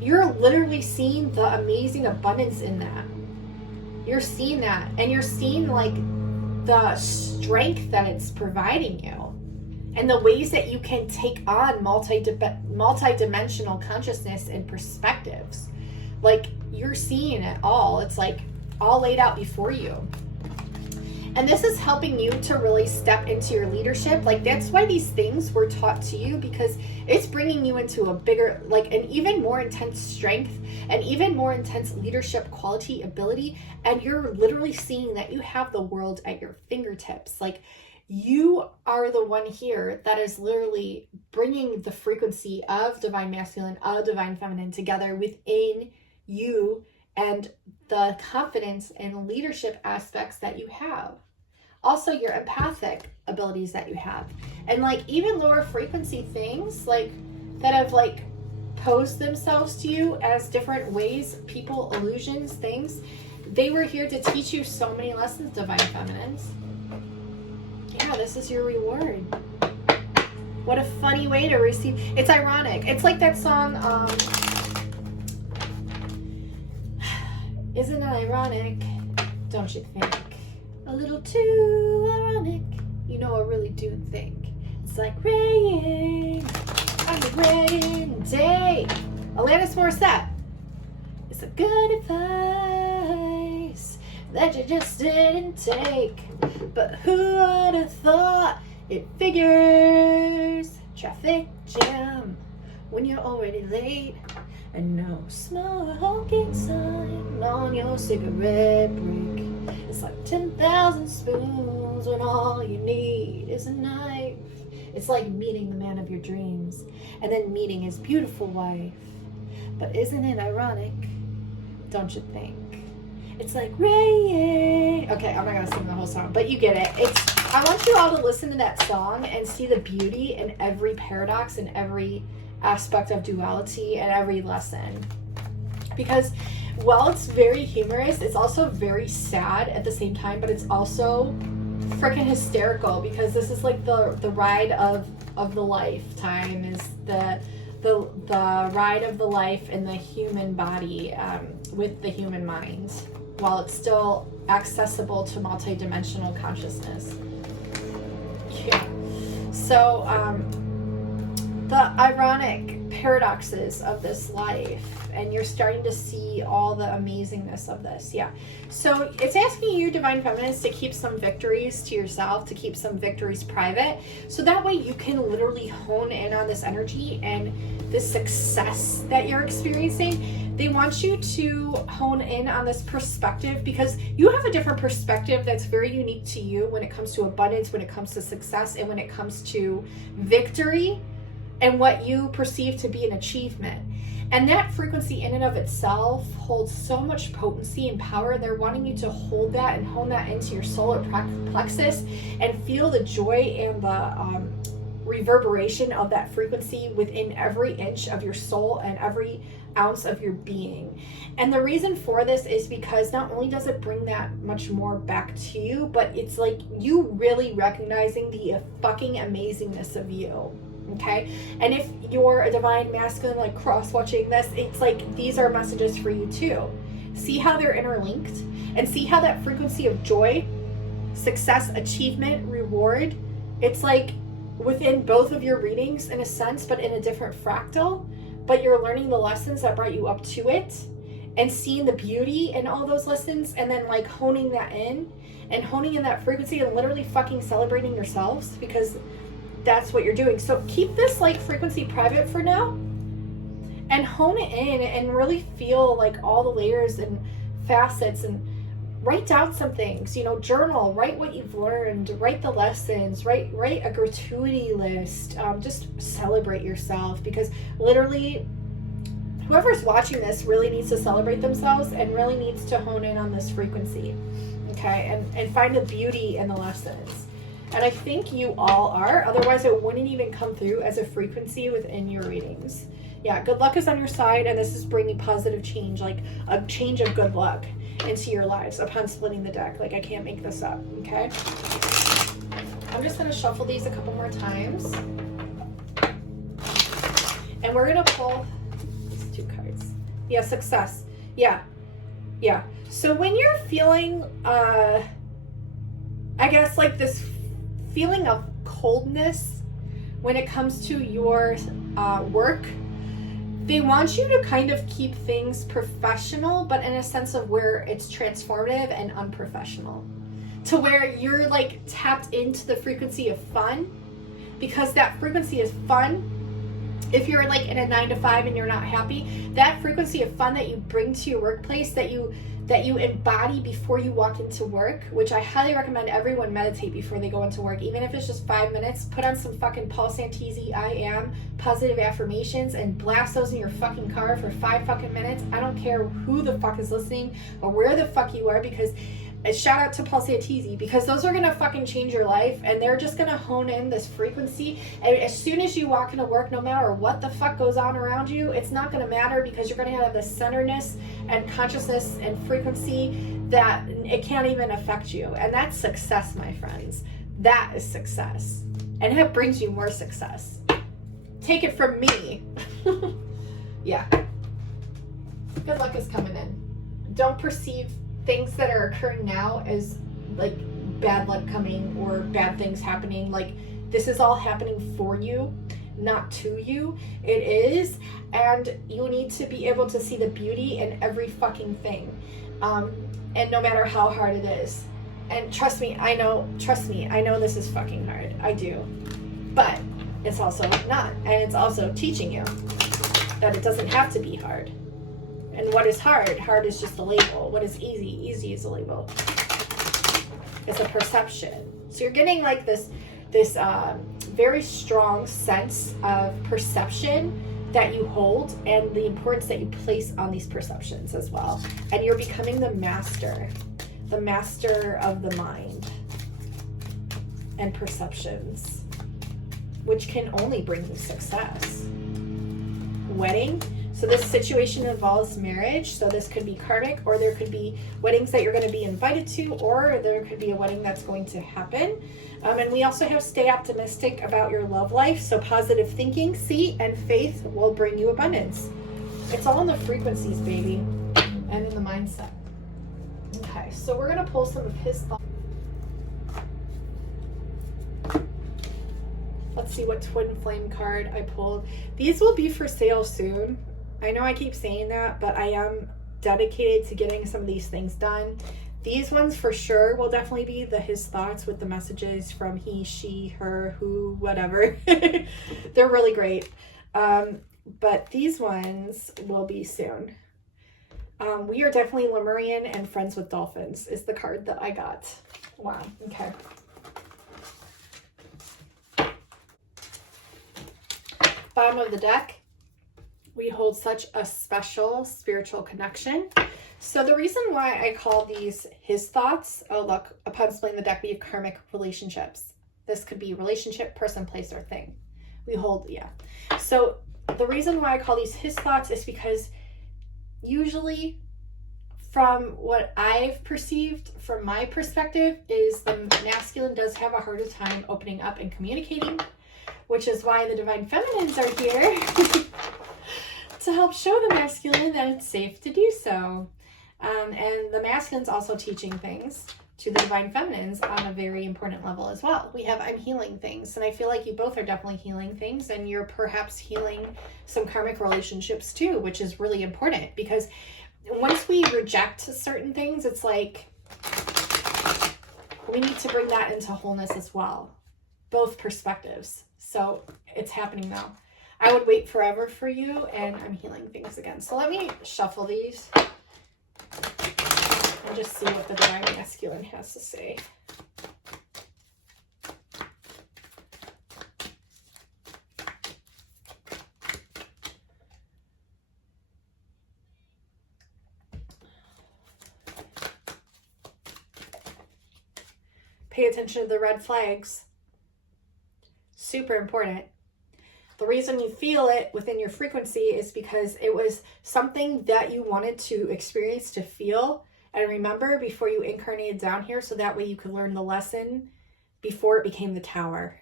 you're literally seeing the amazing abundance in that. You're seeing that, and you're seeing like the strength that it's providing you, and the ways that you can take on multi-dimensional consciousness and perspectives. Like, you're seeing it all. It's like all laid out before you. And this is helping you to really step into your leadership. Like, that's why these things were taught to you, because it's bringing you into a bigger, like an even more intense strength, and even more intense leadership quality, ability. And you're literally seeing that you have the world at your fingertips. Like, you are the one here that is literally bringing the frequency of divine masculine, of divine feminine together within you, and the confidence and leadership aspects that you have. Also, your empathic abilities that you have. And like even lower frequency things like that have like posed themselves to you as different ways, people, illusions, things. They were here to teach you so many lessons, divine feminines. Yeah, this is your reward. What a funny way to receive. It's ironic. It's like that song, isn't it ironic? Don't you think? A little too ironic. You know, I really do think. It's like rain on a rainy day. Alanis Morissette. It's a good advice that you just didn't take. But who would have thought it figures? Traffic jam when you're already late. And no smoking sign on your cigarette break. It's like 10,000 spoons when all you need is a knife. It's like meeting the man of your dreams and then meeting his beautiful wife. But isn't it ironic? Don't you think? It's like rain. Okay, I'm not gonna sing the whole song, but you get it. I want you all to listen to that song and see the beauty in every paradox and every aspect of duality and every lesson. Because while it's very humorous, it's also very sad at the same time, but it's also freaking hysterical, because this is like the ride of the lifetime, is the ride of the life in the human body, with the human mind, while it's still accessible to multidimensional consciousness. Yeah. So the ironic paradoxes of this life, and you're starting to see all the amazingness of this. Yeah. So it's asking you, divine feminines, to keep some victories to yourself, to keep some victories private, so that way you can literally hone in on this energy and this success that you're experiencing. They want you to hone in on this perspective, because you have a different perspective that's very unique to you when it comes to abundance, when it comes to success, and when it comes to victory and what you perceive to be an achievement. And that frequency in and of itself holds so much potency and power. They're wanting you to hold that and hone that into your solar plexus and feel the joy and the reverberation of that frequency within every inch of your soul and every ounce of your being. And the reason for this is because not only does it bring that much more back to you, but it's like you really recognizing the fucking amazingness of you. Okay, and if you're a divine masculine, like cross-watching this, it's like these are messages for you too. See how they're interlinked, and see how that frequency of joy, success, achievement, reward, it's like within both of your readings in a sense, but in a different fractal. But you're learning the lessons that brought you up to it, and seeing the beauty in all those lessons, and then like honing that in, and honing in that frequency, and literally fucking celebrating yourselves, because that's what you're doing. So keep this like frequency private for now, and hone it in and really feel like all the layers and facets, and write down some things, you know, journal, write what you've learned, write the lessons, write a gratuity list, just celebrate yourself, because literally whoever's watching this really needs to celebrate themselves and really needs to hone in on this frequency, okay, and find the beauty in the lessons. And I think you all are, otherwise it wouldn't even come through as a frequency within your readings. Yeah, good luck is on your side, and this is bringing positive change, like a change of good luck into your lives upon splitting the deck. Like, I can't make this up, okay? I'm just going to shuffle these a couple more times. And we're going to pull these two cards. Yeah, success. Yeah. Yeah. So when you're feeling, I guess like this feeling of coldness when it comes to your work, they want you to kind of keep things professional, but in a sense of where it's transformative and unprofessional. To where you're like tapped into the frequency of fun, because that frequency is fun. If you're like in a 9 to 5 and you're not happy, that frequency of fun that you bring to your workplace, that you embody before you walk into work, which I highly recommend everyone meditate before they go into work, even if it's just 5 minutes. Put on some fucking Paul Santisi I Am positive affirmations and blast those in your fucking car for 5 fucking minutes. I don't care who the fuck is listening or where the fuck you are, because shout out to Paul Santisi, because those are gonna fucking change your life, and they're just gonna hone in this frequency. And as soon as you walk into work, no matter what the fuck goes on around you, it's not gonna matter, because you're gonna have this centeredness and consciousness and frequency that it can't even affect you. And that's success, my friends. That is success, and it brings you more success. Take it from me. Yeah, good luck is coming in. Don't perceive things that are occurring now as like bad luck coming or bad things happening. Like, this is all happening for you, not to you. It is, and you need to be able to see the beauty in every fucking thing, and no matter how hard it is. And trust me, I know this is fucking hard. I do, but it's also not, and it's also teaching you that it doesn't have to be hard. And what is hard? Hard is just a label. What is easy? Easy is a label. It's a perception. So you're getting like this very strong sense of perception that you hold, and the importance that you place on these perceptions as well. And you're becoming the master of the mind and perceptions, which can only bring you success. Wedding. So this situation involves marriage. So this could be karmic, or there could be weddings that you're going to be invited to, or there could be a wedding that's going to happen. And we also have stay optimistic about your love life. So positive thinking, and faith will bring you abundance. It's all in the frequencies, baby, and in the mindset. Okay, so we're going to pull some of his thoughts. Let's see what twin flame card I pulled. These will be for sale soon. I know I keep saying that, but I am dedicated to getting some of these things done. These ones for sure will definitely be his thoughts with the messages from he, she, her, who, whatever. They're really great. But these ones will be soon. We are definitely Lemurian and friends with dolphins is the card that I got. Wow. Okay. Bottom of the deck. We hold such a special spiritual connection. So the reason why I call these his thoughts, oh look, upon displaying the deck, we have karmic relationships. This could be relationship, person, place, or thing. We hold, yeah. So the reason why I call these his thoughts is because usually from what I've perceived from my perspective is the masculine does have a harder time opening up and communicating, which is why the divine feminines are here to help show the masculine that it's safe to do so. And the masculine's also teaching things to the divine feminines on a very important level as well. We have I'm healing things, and I feel like you both are definitely healing things, and you're perhaps healing some karmic relationships too, which is really important, because once we reject certain things, it's like we need to bring that into wholeness as well. Both perspectives. So it's happening now. I would wait forever for you, and I'm healing things again. So let me shuffle these and just see what the divine masculine has to say. Pay attention to the red flags. Super important. The reason you feel it within your frequency is because it was something that you wanted to experience, to feel and remember before you incarnated down here, so that way you could learn the lesson before it became the tower.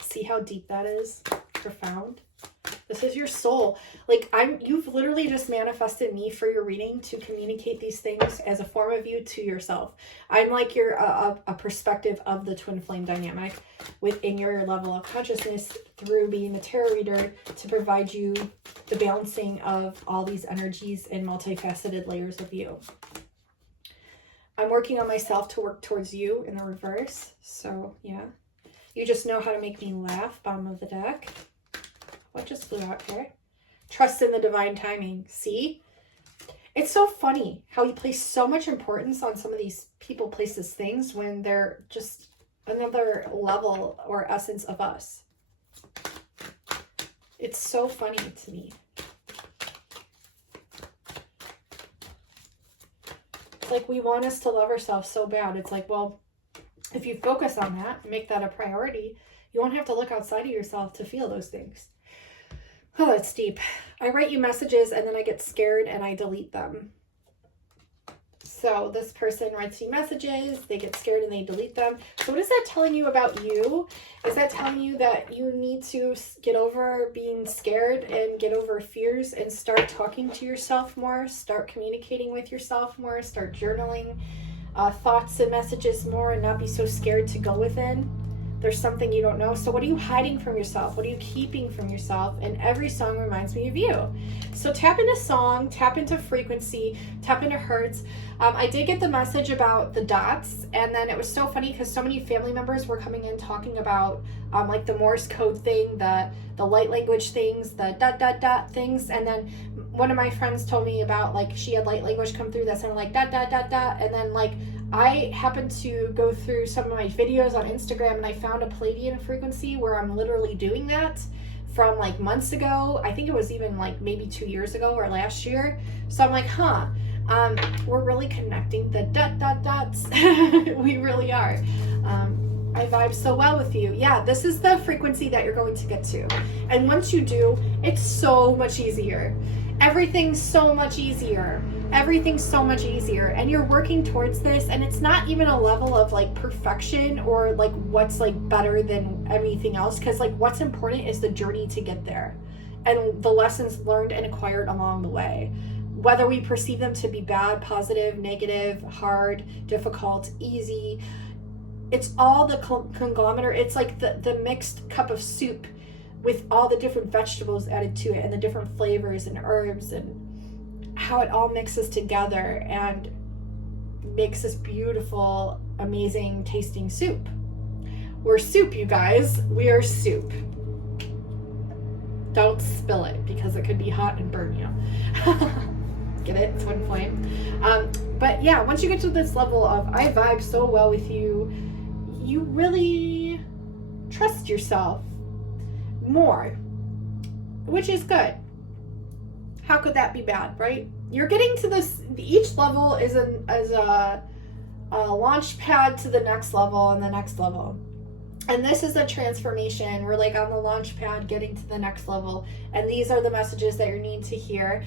See how deep that is? Profound. This is your soul. Like, you've literally just manifested me for your reading to communicate these things as a form of you to yourself. I'm like your a perspective of the twin flame dynamic within your level of consciousness through being a tarot reader to provide you the balancing of all these energies and multifaceted layers of you. I'm working on myself to work towards you in the reverse. So, yeah. You just know how to make me laugh. Bottom of the deck. What just flew out here? Trust in the divine timing. See? It's so funny how you place so much importance on some of these people, places, things when they're just another level or essence of us. It's so funny to me. It's like we want us to love ourselves so bad. It's like, well, if you focus on that, make that a priority, you won't have to look outside of yourself to feel those things. Oh, that's deep. I write you messages and then I get scared and I delete them. So this person writes you messages, they get scared and they delete them. So what is that telling you about you? Is that telling you that you need to get over being scared and get over fears and start talking to yourself more, start communicating with yourself more, start journaling thoughts and messages more and not be so scared to go within? There's something you don't know. So what are you hiding from yourself? What are you keeping from yourself? And every song reminds me of you. So tap into song, tap into frequency, tap into hertz. I did get the message about the dots. And then it was so funny because so many family members were coming in talking about like the Morse code thing, the light language things, the ... things. And then one of my friends told me about like she had light language come through that sounded like ... And then like I happened to go through some of my videos on Instagram and I found a Palladian frequency where I'm literally doing that from like months ago. I think it was even like maybe 2 years ago or last year. So I'm like, we're really connecting the ... dots. We really are. I vibe so well with you. Yeah, this is the frequency that you're going to get to. And once you do, it's so much easier. Everything's so much easier. Everything's so much easier. And you're working towards this, and it's not even a level of like perfection or like what's like better than anything else, because like what's important is the journey to get there and the lessons learned and acquired along the way, whether we perceive them to be bad, positive, negative, hard, difficult, easy. It's all the conglomerate. It's like the mixed cup of soup with all the different vegetables added to it and the different flavors and herbs and how it all mixes together and makes this beautiful, amazing tasting soup. We're soup, you guys. We are soup. Don't spill it because it could be hot and burn you. Get it? Twin flame. But yeah, once you get to this level of I vibe so well with you, you really trust yourself more, which is good. How could that be bad, right? You're getting to this, each level is a launch pad to the next level and the next level. And this is a transformation. We're like on the launch pad getting to the next level. And these are the messages that you need to hear,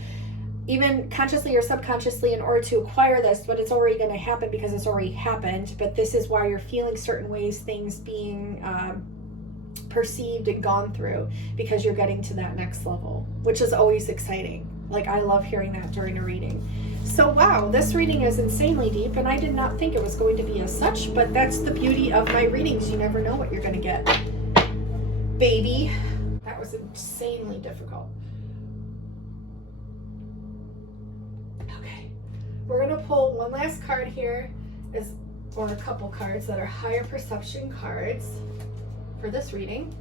even consciously or subconsciously, in order to acquire this, but it's already going to happen because it's already happened. But this is why you're feeling certain ways, things being perceived and gone through, because you're getting to that next level, which is always exciting. Like, I love hearing that during a reading. So wow, this reading is insanely deep, and I did not think it was going to be as such, but that's the beauty of my readings. You never know what you're going to get, baby. That was insanely difficult. Okay, we're going to pull one last card here, or a couple cards that are higher perception cards for this reading.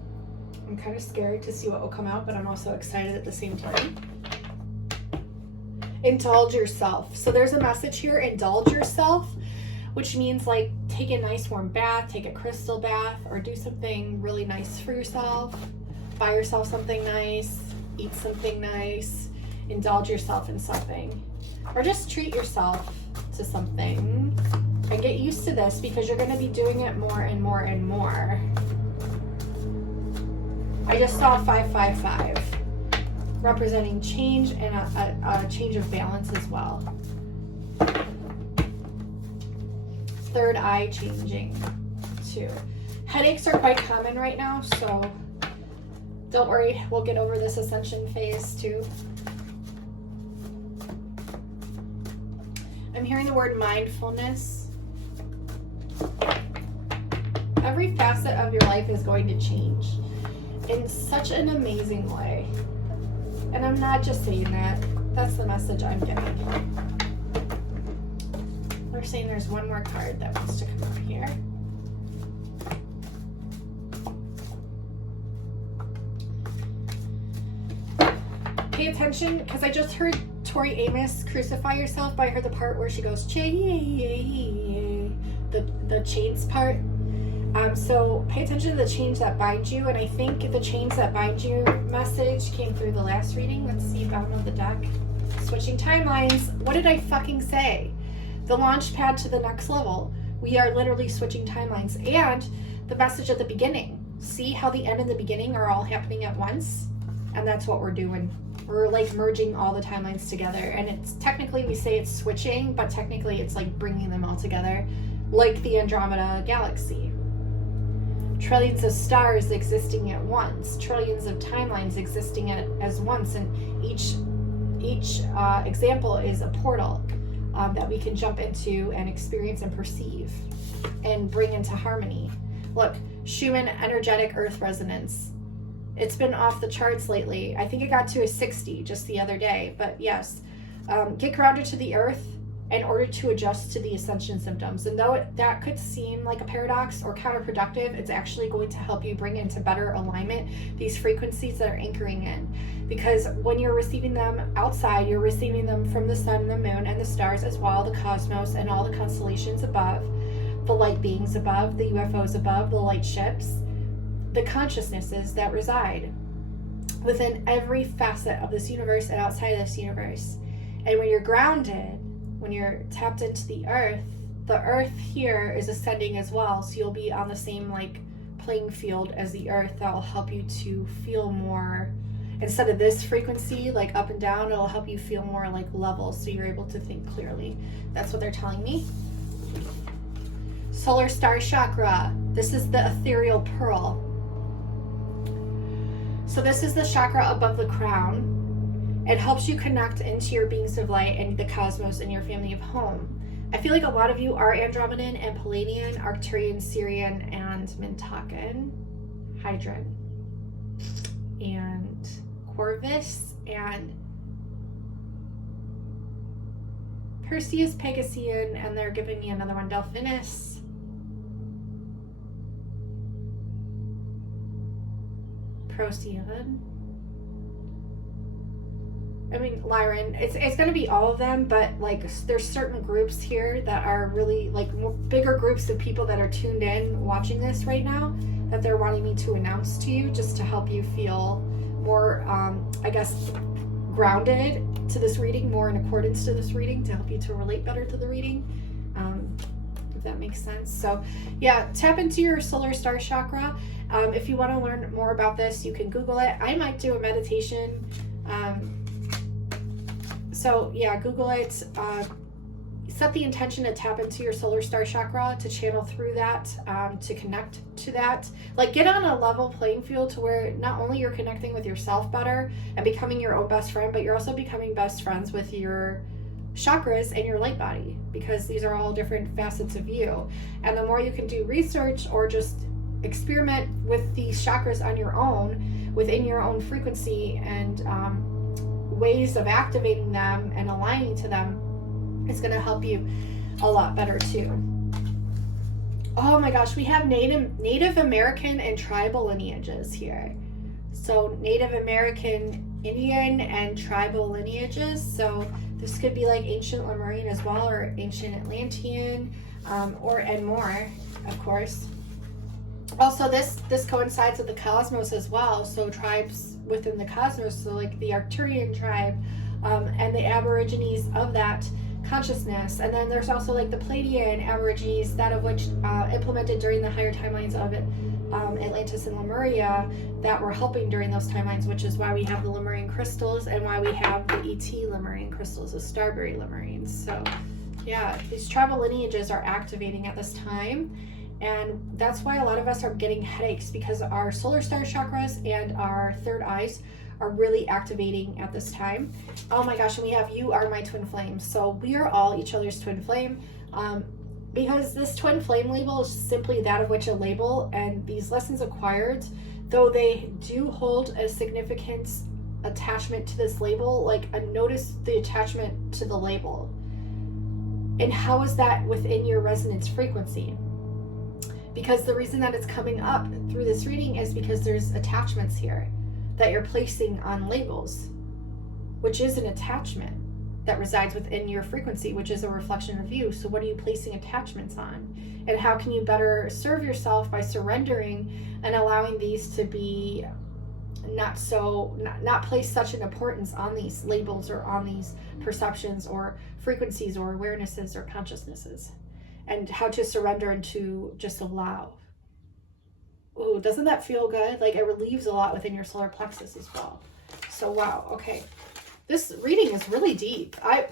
I'm kind of scared to see what will come out, but I'm also excited at the same time. Indulge yourself. So there's a message here, indulge yourself, which means like take a nice warm bath, take a crystal bath, or do something really nice for yourself. Buy yourself something nice, eat something nice, indulge yourself in something, or just treat yourself to something. And get used to this because you're going to be doing it more and more and more. I just saw 555, representing change and a change of balance as well. Third eye changing too. Headaches are quite common right now, so Don't worry, we'll get over this ascension phase too. I'm hearing the word mindfulness. Every facet of your life is going to change in such an amazing way. And I'm not just saying that. That's the message I'm getting. They're saying there's one more card that wants to come up here. Pay attention, because I just heard Tori Amos, Crucify Yourself, but I heard the part where she goes, the chains part. So pay attention to the chains that bind you, and I think the chains that bind you message came through the last reading. Let's see, bottom of the deck. Switching timelines. What did I fucking say? The launch pad to the next level. We are literally switching timelines. And the message at the beginning. See how the end and the beginning are all happening at once? And that's what we're doing. We're like merging all the timelines together. And it's technically, we say it's switching, but technically it's like bringing them all together. Like the Andromeda galaxy. Trillions of stars existing at once. Trillions of timelines existing as once. And each example is a portal that we can jump into and experience and perceive and bring into harmony. Look, Schumann energetic earth resonance. It's been off the charts lately. I think it got to a 60 just the other day, but yes. Get grounded to the earth in order to adjust to the ascension symptoms. And though that could seem like a paradox or counterproductive, it's actually going to help you bring into better alignment these frequencies that are anchoring in. Because when you're receiving them outside, you're receiving them from the sun, the moon, and the stars as well, the cosmos, and all the constellations above, the light beings above, the UFOs above, the light ships, the consciousnesses that reside within every facet of this universe and outside of this universe. And when you're grounded, when you're tapped into the earth here is ascending as well. So you'll be on the same like playing field as the earth. That will help you to feel more, instead of this frequency, like up and down, it'll help you feel more like level. So you're able to think clearly. That's what they're telling me. Solar star chakra. This is the ethereal pearl. So this is the chakra above the crown. It helps you connect into your beings of light and the cosmos and your family of home. I feel like a lot of you are Andromedan and Palladian, Arcturian, Syrian, and Mintakan, Hydran, and Corvus, and Perseus, Pegasian, and they're giving me another one, Delphinus. Procyon. I mean, Lyran, it's going to be all of them, but like there's certain groups here that are really like bigger groups of people that are tuned in watching this right now that they're wanting me to announce to you just to help you feel more, I guess, grounded to this reading, more in accordance to this reading, to help you to relate better to the reading, if that makes sense. So yeah, tap into your solar star chakra. If you want to learn more about this, you can Google it. I might do a meditation. So yeah, Google it. Set the intention to tap into your solar star chakra, to channel through that, to connect to that. Like get on a level playing field to where not only you're connecting with yourself better and becoming your own best friend, but you're also becoming best friends with your chakras and your light body, because these are all different facets of you. And the more you can do research or just experiment with these chakras on your own, within your own frequency and ways of activating them and aligning to them, is going to help you a lot better too. Oh my gosh, we have Native American and tribal lineages here. So Native American, Indian, and tribal lineages. So this could be like ancient Lemurian as well, or ancient Atlantean, and more, of course. Also, this coincides with the cosmos as well. So tribes within the cosmos, so like the Arcturian tribe, and the Aborigines of that consciousness. And then there's also like the Palladian Aborigines, that of which implemented during the higher timelines of Atlantis and Lemuria, that were helping during those timelines, which is why we have the Lemurian crystals and why we have the ET Lemurian crystals, the Starberry Lemurians. So yeah, these tribal lineages are activating at this time. And that's why a lot of us are getting headaches, because our solar star chakras and our third eyes are really activating at this time. Oh my gosh, and we have You Are My Twin Flame. So we are all each other's twin flame. Because this twin flame label is simply that of which a label, and these lessons acquired, though they do hold a significant attachment to this label, like notice the attachment to the label. And how is that within your resonance frequency? Because the reason that it's coming up through this reading is because there's attachments here that you're placing on labels, which is an attachment that resides within your frequency, which is a reflection of you. So what are you placing attachments on? And how can you better serve yourself by surrendering and allowing these to be not place such an importance on these labels or on these perceptions or frequencies or awarenesses or consciousnesses, and how to surrender and to just allow. Ooh, doesn't that feel good? Like, it relieves a lot within your solar plexus as well. So wow, okay. This reading is really deep. I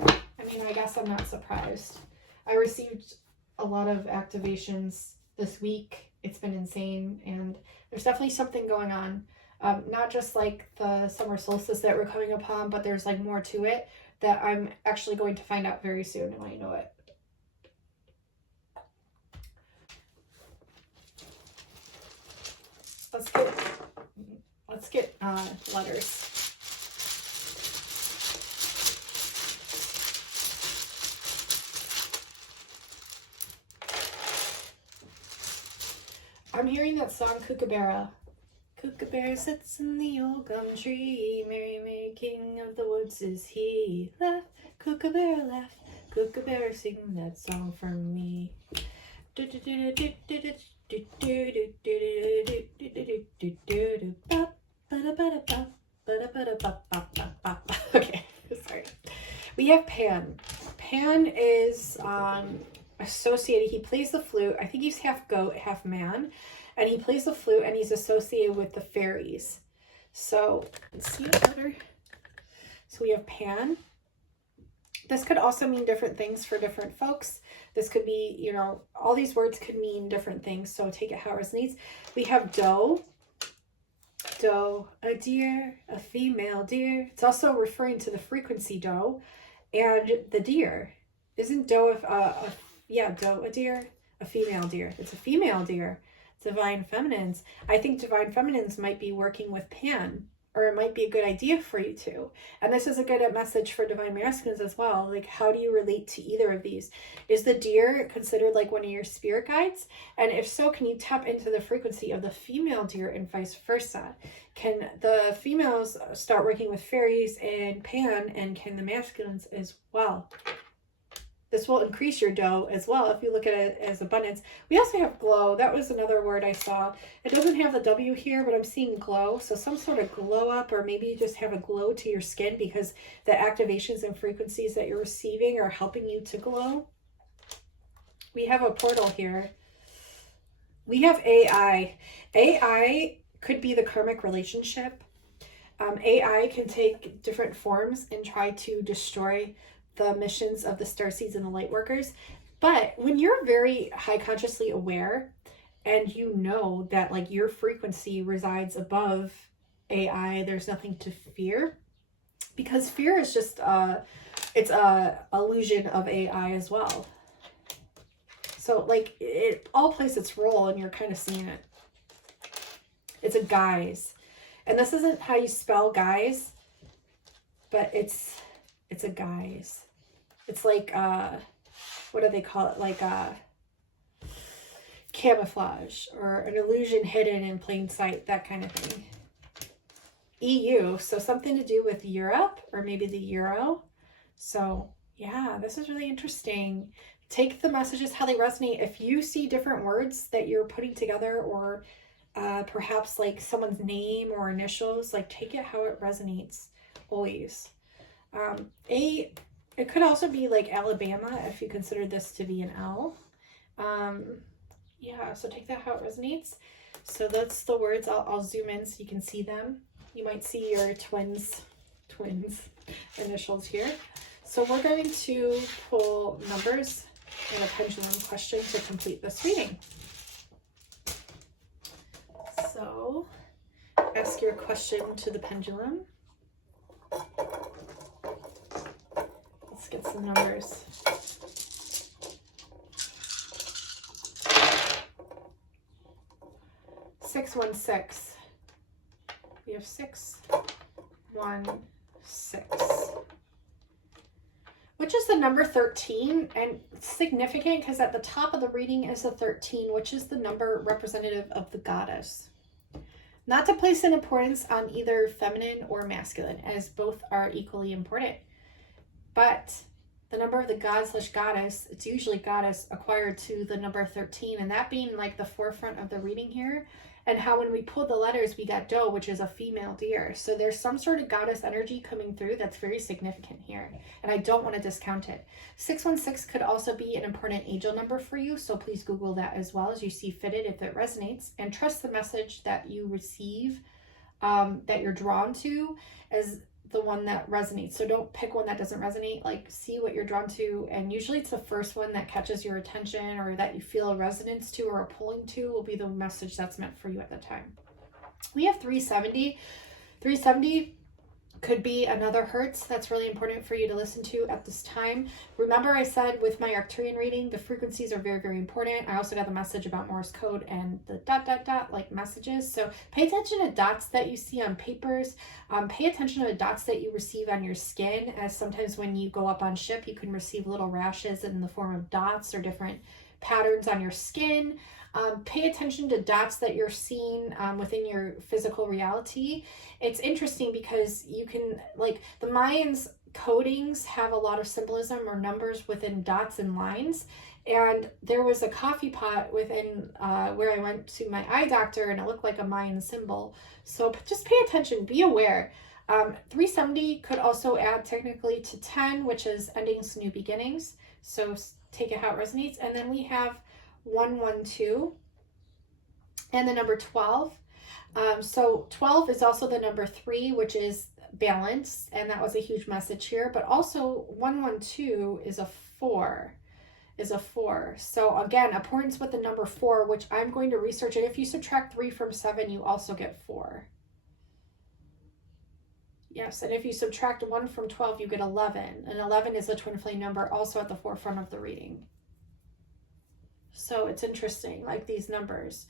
mean, I guess I'm not surprised. I received a lot of activations this week. It's been insane, and there's definitely something going on. Not just like the summer solstice that we're coming upon, but there's like more to it that I'm actually going to find out very soon, and I know it. Let's get letters. I'm hearing that song Kookaburra. Kookaburra sits in the old gum tree. Merry, merry king of the woods is he. Laugh, Kookaburra, laugh. Kookaburra, sing that song for me. Okay, sorry. We have Pan. Pan is associated, he plays the flute. I think he's half goat, half man. And he plays the flute, and he's associated with the fairies. So, let's see it better. So we have Pan. This could also mean different things for different folks. This could be, you know, all these words could mean different things, so take it how it resonates. We have doe. Doe, a deer, a female deer. It's also referring to the frequency doe and the deer. Isn't doe doe a deer? A female deer. It's a female deer. Divine feminines. I think divine feminines might be working with Pan, or it might be a good idea for you to. And this is a good message for divine masculines as well. Like, how do you relate to either of these? Is the deer considered like one of your spirit guides? And if so, can you tap into the frequency of the female deer and vice versa? Can the females start working with fairies and Pan, and can the masculines as well? This will increase your dough as well if you look at it as abundance. We also have glow. That was another word I saw. It doesn't have the W here, but I'm seeing glow. So some sort of glow up, or maybe you just have a glow to your skin because the activations and frequencies that you're receiving are helping you to glow. We have a portal here. We have AI. AI could be the karmic relationship. AI can take different forms and try to destroy the missions of the starseeds and the light workers. But when you're very high consciously aware, and you know that like your frequency resides above AI, there's nothing to fear, because fear is just it's a illusion of AI as well. So like it all plays its role, and you're kind of seeing it. It's a guise, and this isn't how you spell guise, but it's a guise. It's like, what do they call it? Like camouflage, or an illusion hidden in plain sight, that kind of thing. EU, so something to do with Europe, or maybe the Euro. So yeah, this is really interesting. Take the messages how they resonate. If you see different words that you're putting together, or perhaps like someone's name or initials, like take it how it resonates always. It could also be like Alabama if you consider this to be an L. Yeah, so take that how it resonates. So that's the words. I'll zoom in so you can see them. You might see your twins initials here. So we're going to pull numbers and a pendulum question to complete this reading. So ask your question to the pendulum. Let's get some numbers. Six, 1, 6. We have 6, 1, 6. Which is the number 13, and it's significant because at the top of the reading is a 13, which is the number representative of the goddess. Not to place an importance on either feminine or masculine, as both are equally important, but the number of the god/goddess, it's usually goddess acquired to the number 13, and that being like the forefront of the reading here. And how when we pulled the letters, we got doe, which is a female deer. So there's some sort of goddess energy coming through that's very significant here. And I don't want to discount it. 616 could also be an important angel number for you. So please Google that as well as you see fitted if it resonates. And trust the message that you receive, that you're drawn to, as the one that resonates. So don't pick one that doesn't resonate. Like, see what you're drawn to, and usually it's the first one that catches your attention or that you feel a resonance to or a pulling to will be the message that's meant for you at the time. We have 370. 370 could be another hertz that's really important for you to listen to at this time. Remember, I said with my Arcturian reading, the frequencies are very, very important. I also got the message about Morse code and the ... like messages. So pay attention to dots that you see on papers. Pay attention to the dots that you receive on your skin, as sometimes when you go up on ship, you can receive little rashes in the form of dots or different patterns on your skin. Pay attention to dots that you're seeing within your physical reality. It's interesting because you can, like, the Mayans codings have a lot of symbolism or numbers within dots and lines. And there was a coffee pot within where I went to my eye doctor, and it looked like a Mayan symbol. So just pay attention, be aware. 370 could also add technically to 10, which is endings, new beginnings. So take it how it resonates. And then we have 112 and the number 12. So 12 is also the number 3, which is balance, and that was a huge message here. But also 112 is a 4. So again, importance with the number 4, which I'm going to research. And if you subtract 3 from 7, you also get 4. Yes, and if you subtract 1 from 12, you get 11. And 11 is a twin flame number, also at the forefront of the reading. So it's interesting, like these numbers.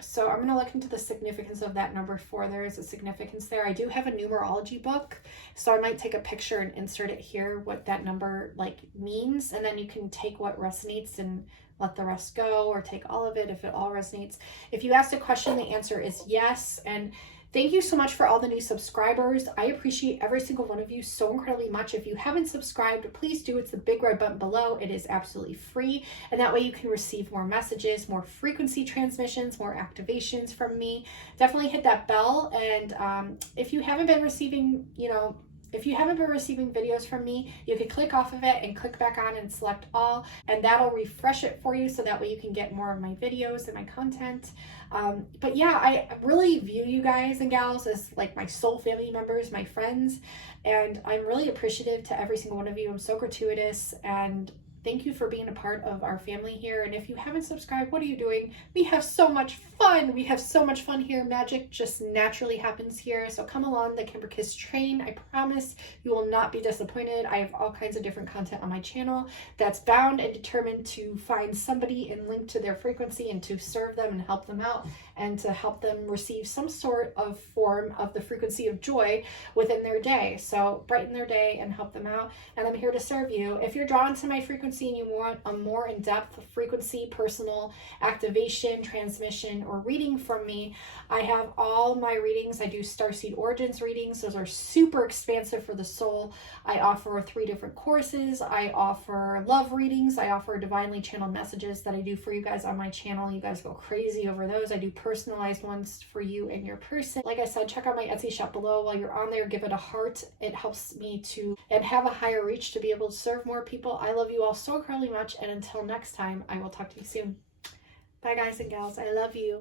So I'm going to look into the significance of that number 4. There is a significance there. I do have a numerology book, so I might take a picture and insert it here, what that number like means, and then you can take what resonates and let the rest go, or take all of it if it all resonates. If you asked a question, the answer is yes. And thank you so much for all the new subscribers. I appreciate every single one of you so incredibly much. If you haven't subscribed, please do. It's the big red button below. It is absolutely free. And that way you can receive more messages, more frequency transmissions, more activations from me. Definitely hit that bell. And if you haven't been receiving, videos from me, you can click off of it and click back on and select all, and that'll refresh it for you, so that way you can get more of my videos and my content. But yeah, I really view you guys and gals as like my soul family members, my friends, and I'm really appreciative to every single one of you. I'm so gratuitous, and thank you for being a part of our family here. And if you haven't subscribed, what are you doing? We have so much fun. We have so much fun here. Magic just naturally happens here. So come along the Kimberkiss train. I promise you will not be disappointed. I have all kinds of different content on my channel that's bound and determined to find somebody and link to their frequency and to serve them and help them out, and to help them receive some sort of form of the frequency of joy within their day. So brighten their day and help them out. And I'm here to serve you. If you're drawn to my frequency and you want a more in-depth frequency, personal activation, transmission, or reading from me, I have all my readings. I do Starseed Origins readings. Those are super expansive for the soul. I offer 3 different courses. I offer love readings. I offer divinely channeled messages that I do for you guys on my channel. You guys go crazy over those. I do personalized ones for you and your person. Like I said, check out my Etsy shop below. While you're on there, give it a heart. It helps me to and have a higher reach to be able to serve more people. I love you all so incredibly much, and until next time, I will talk to you soon. Bye guys and gals, I love you.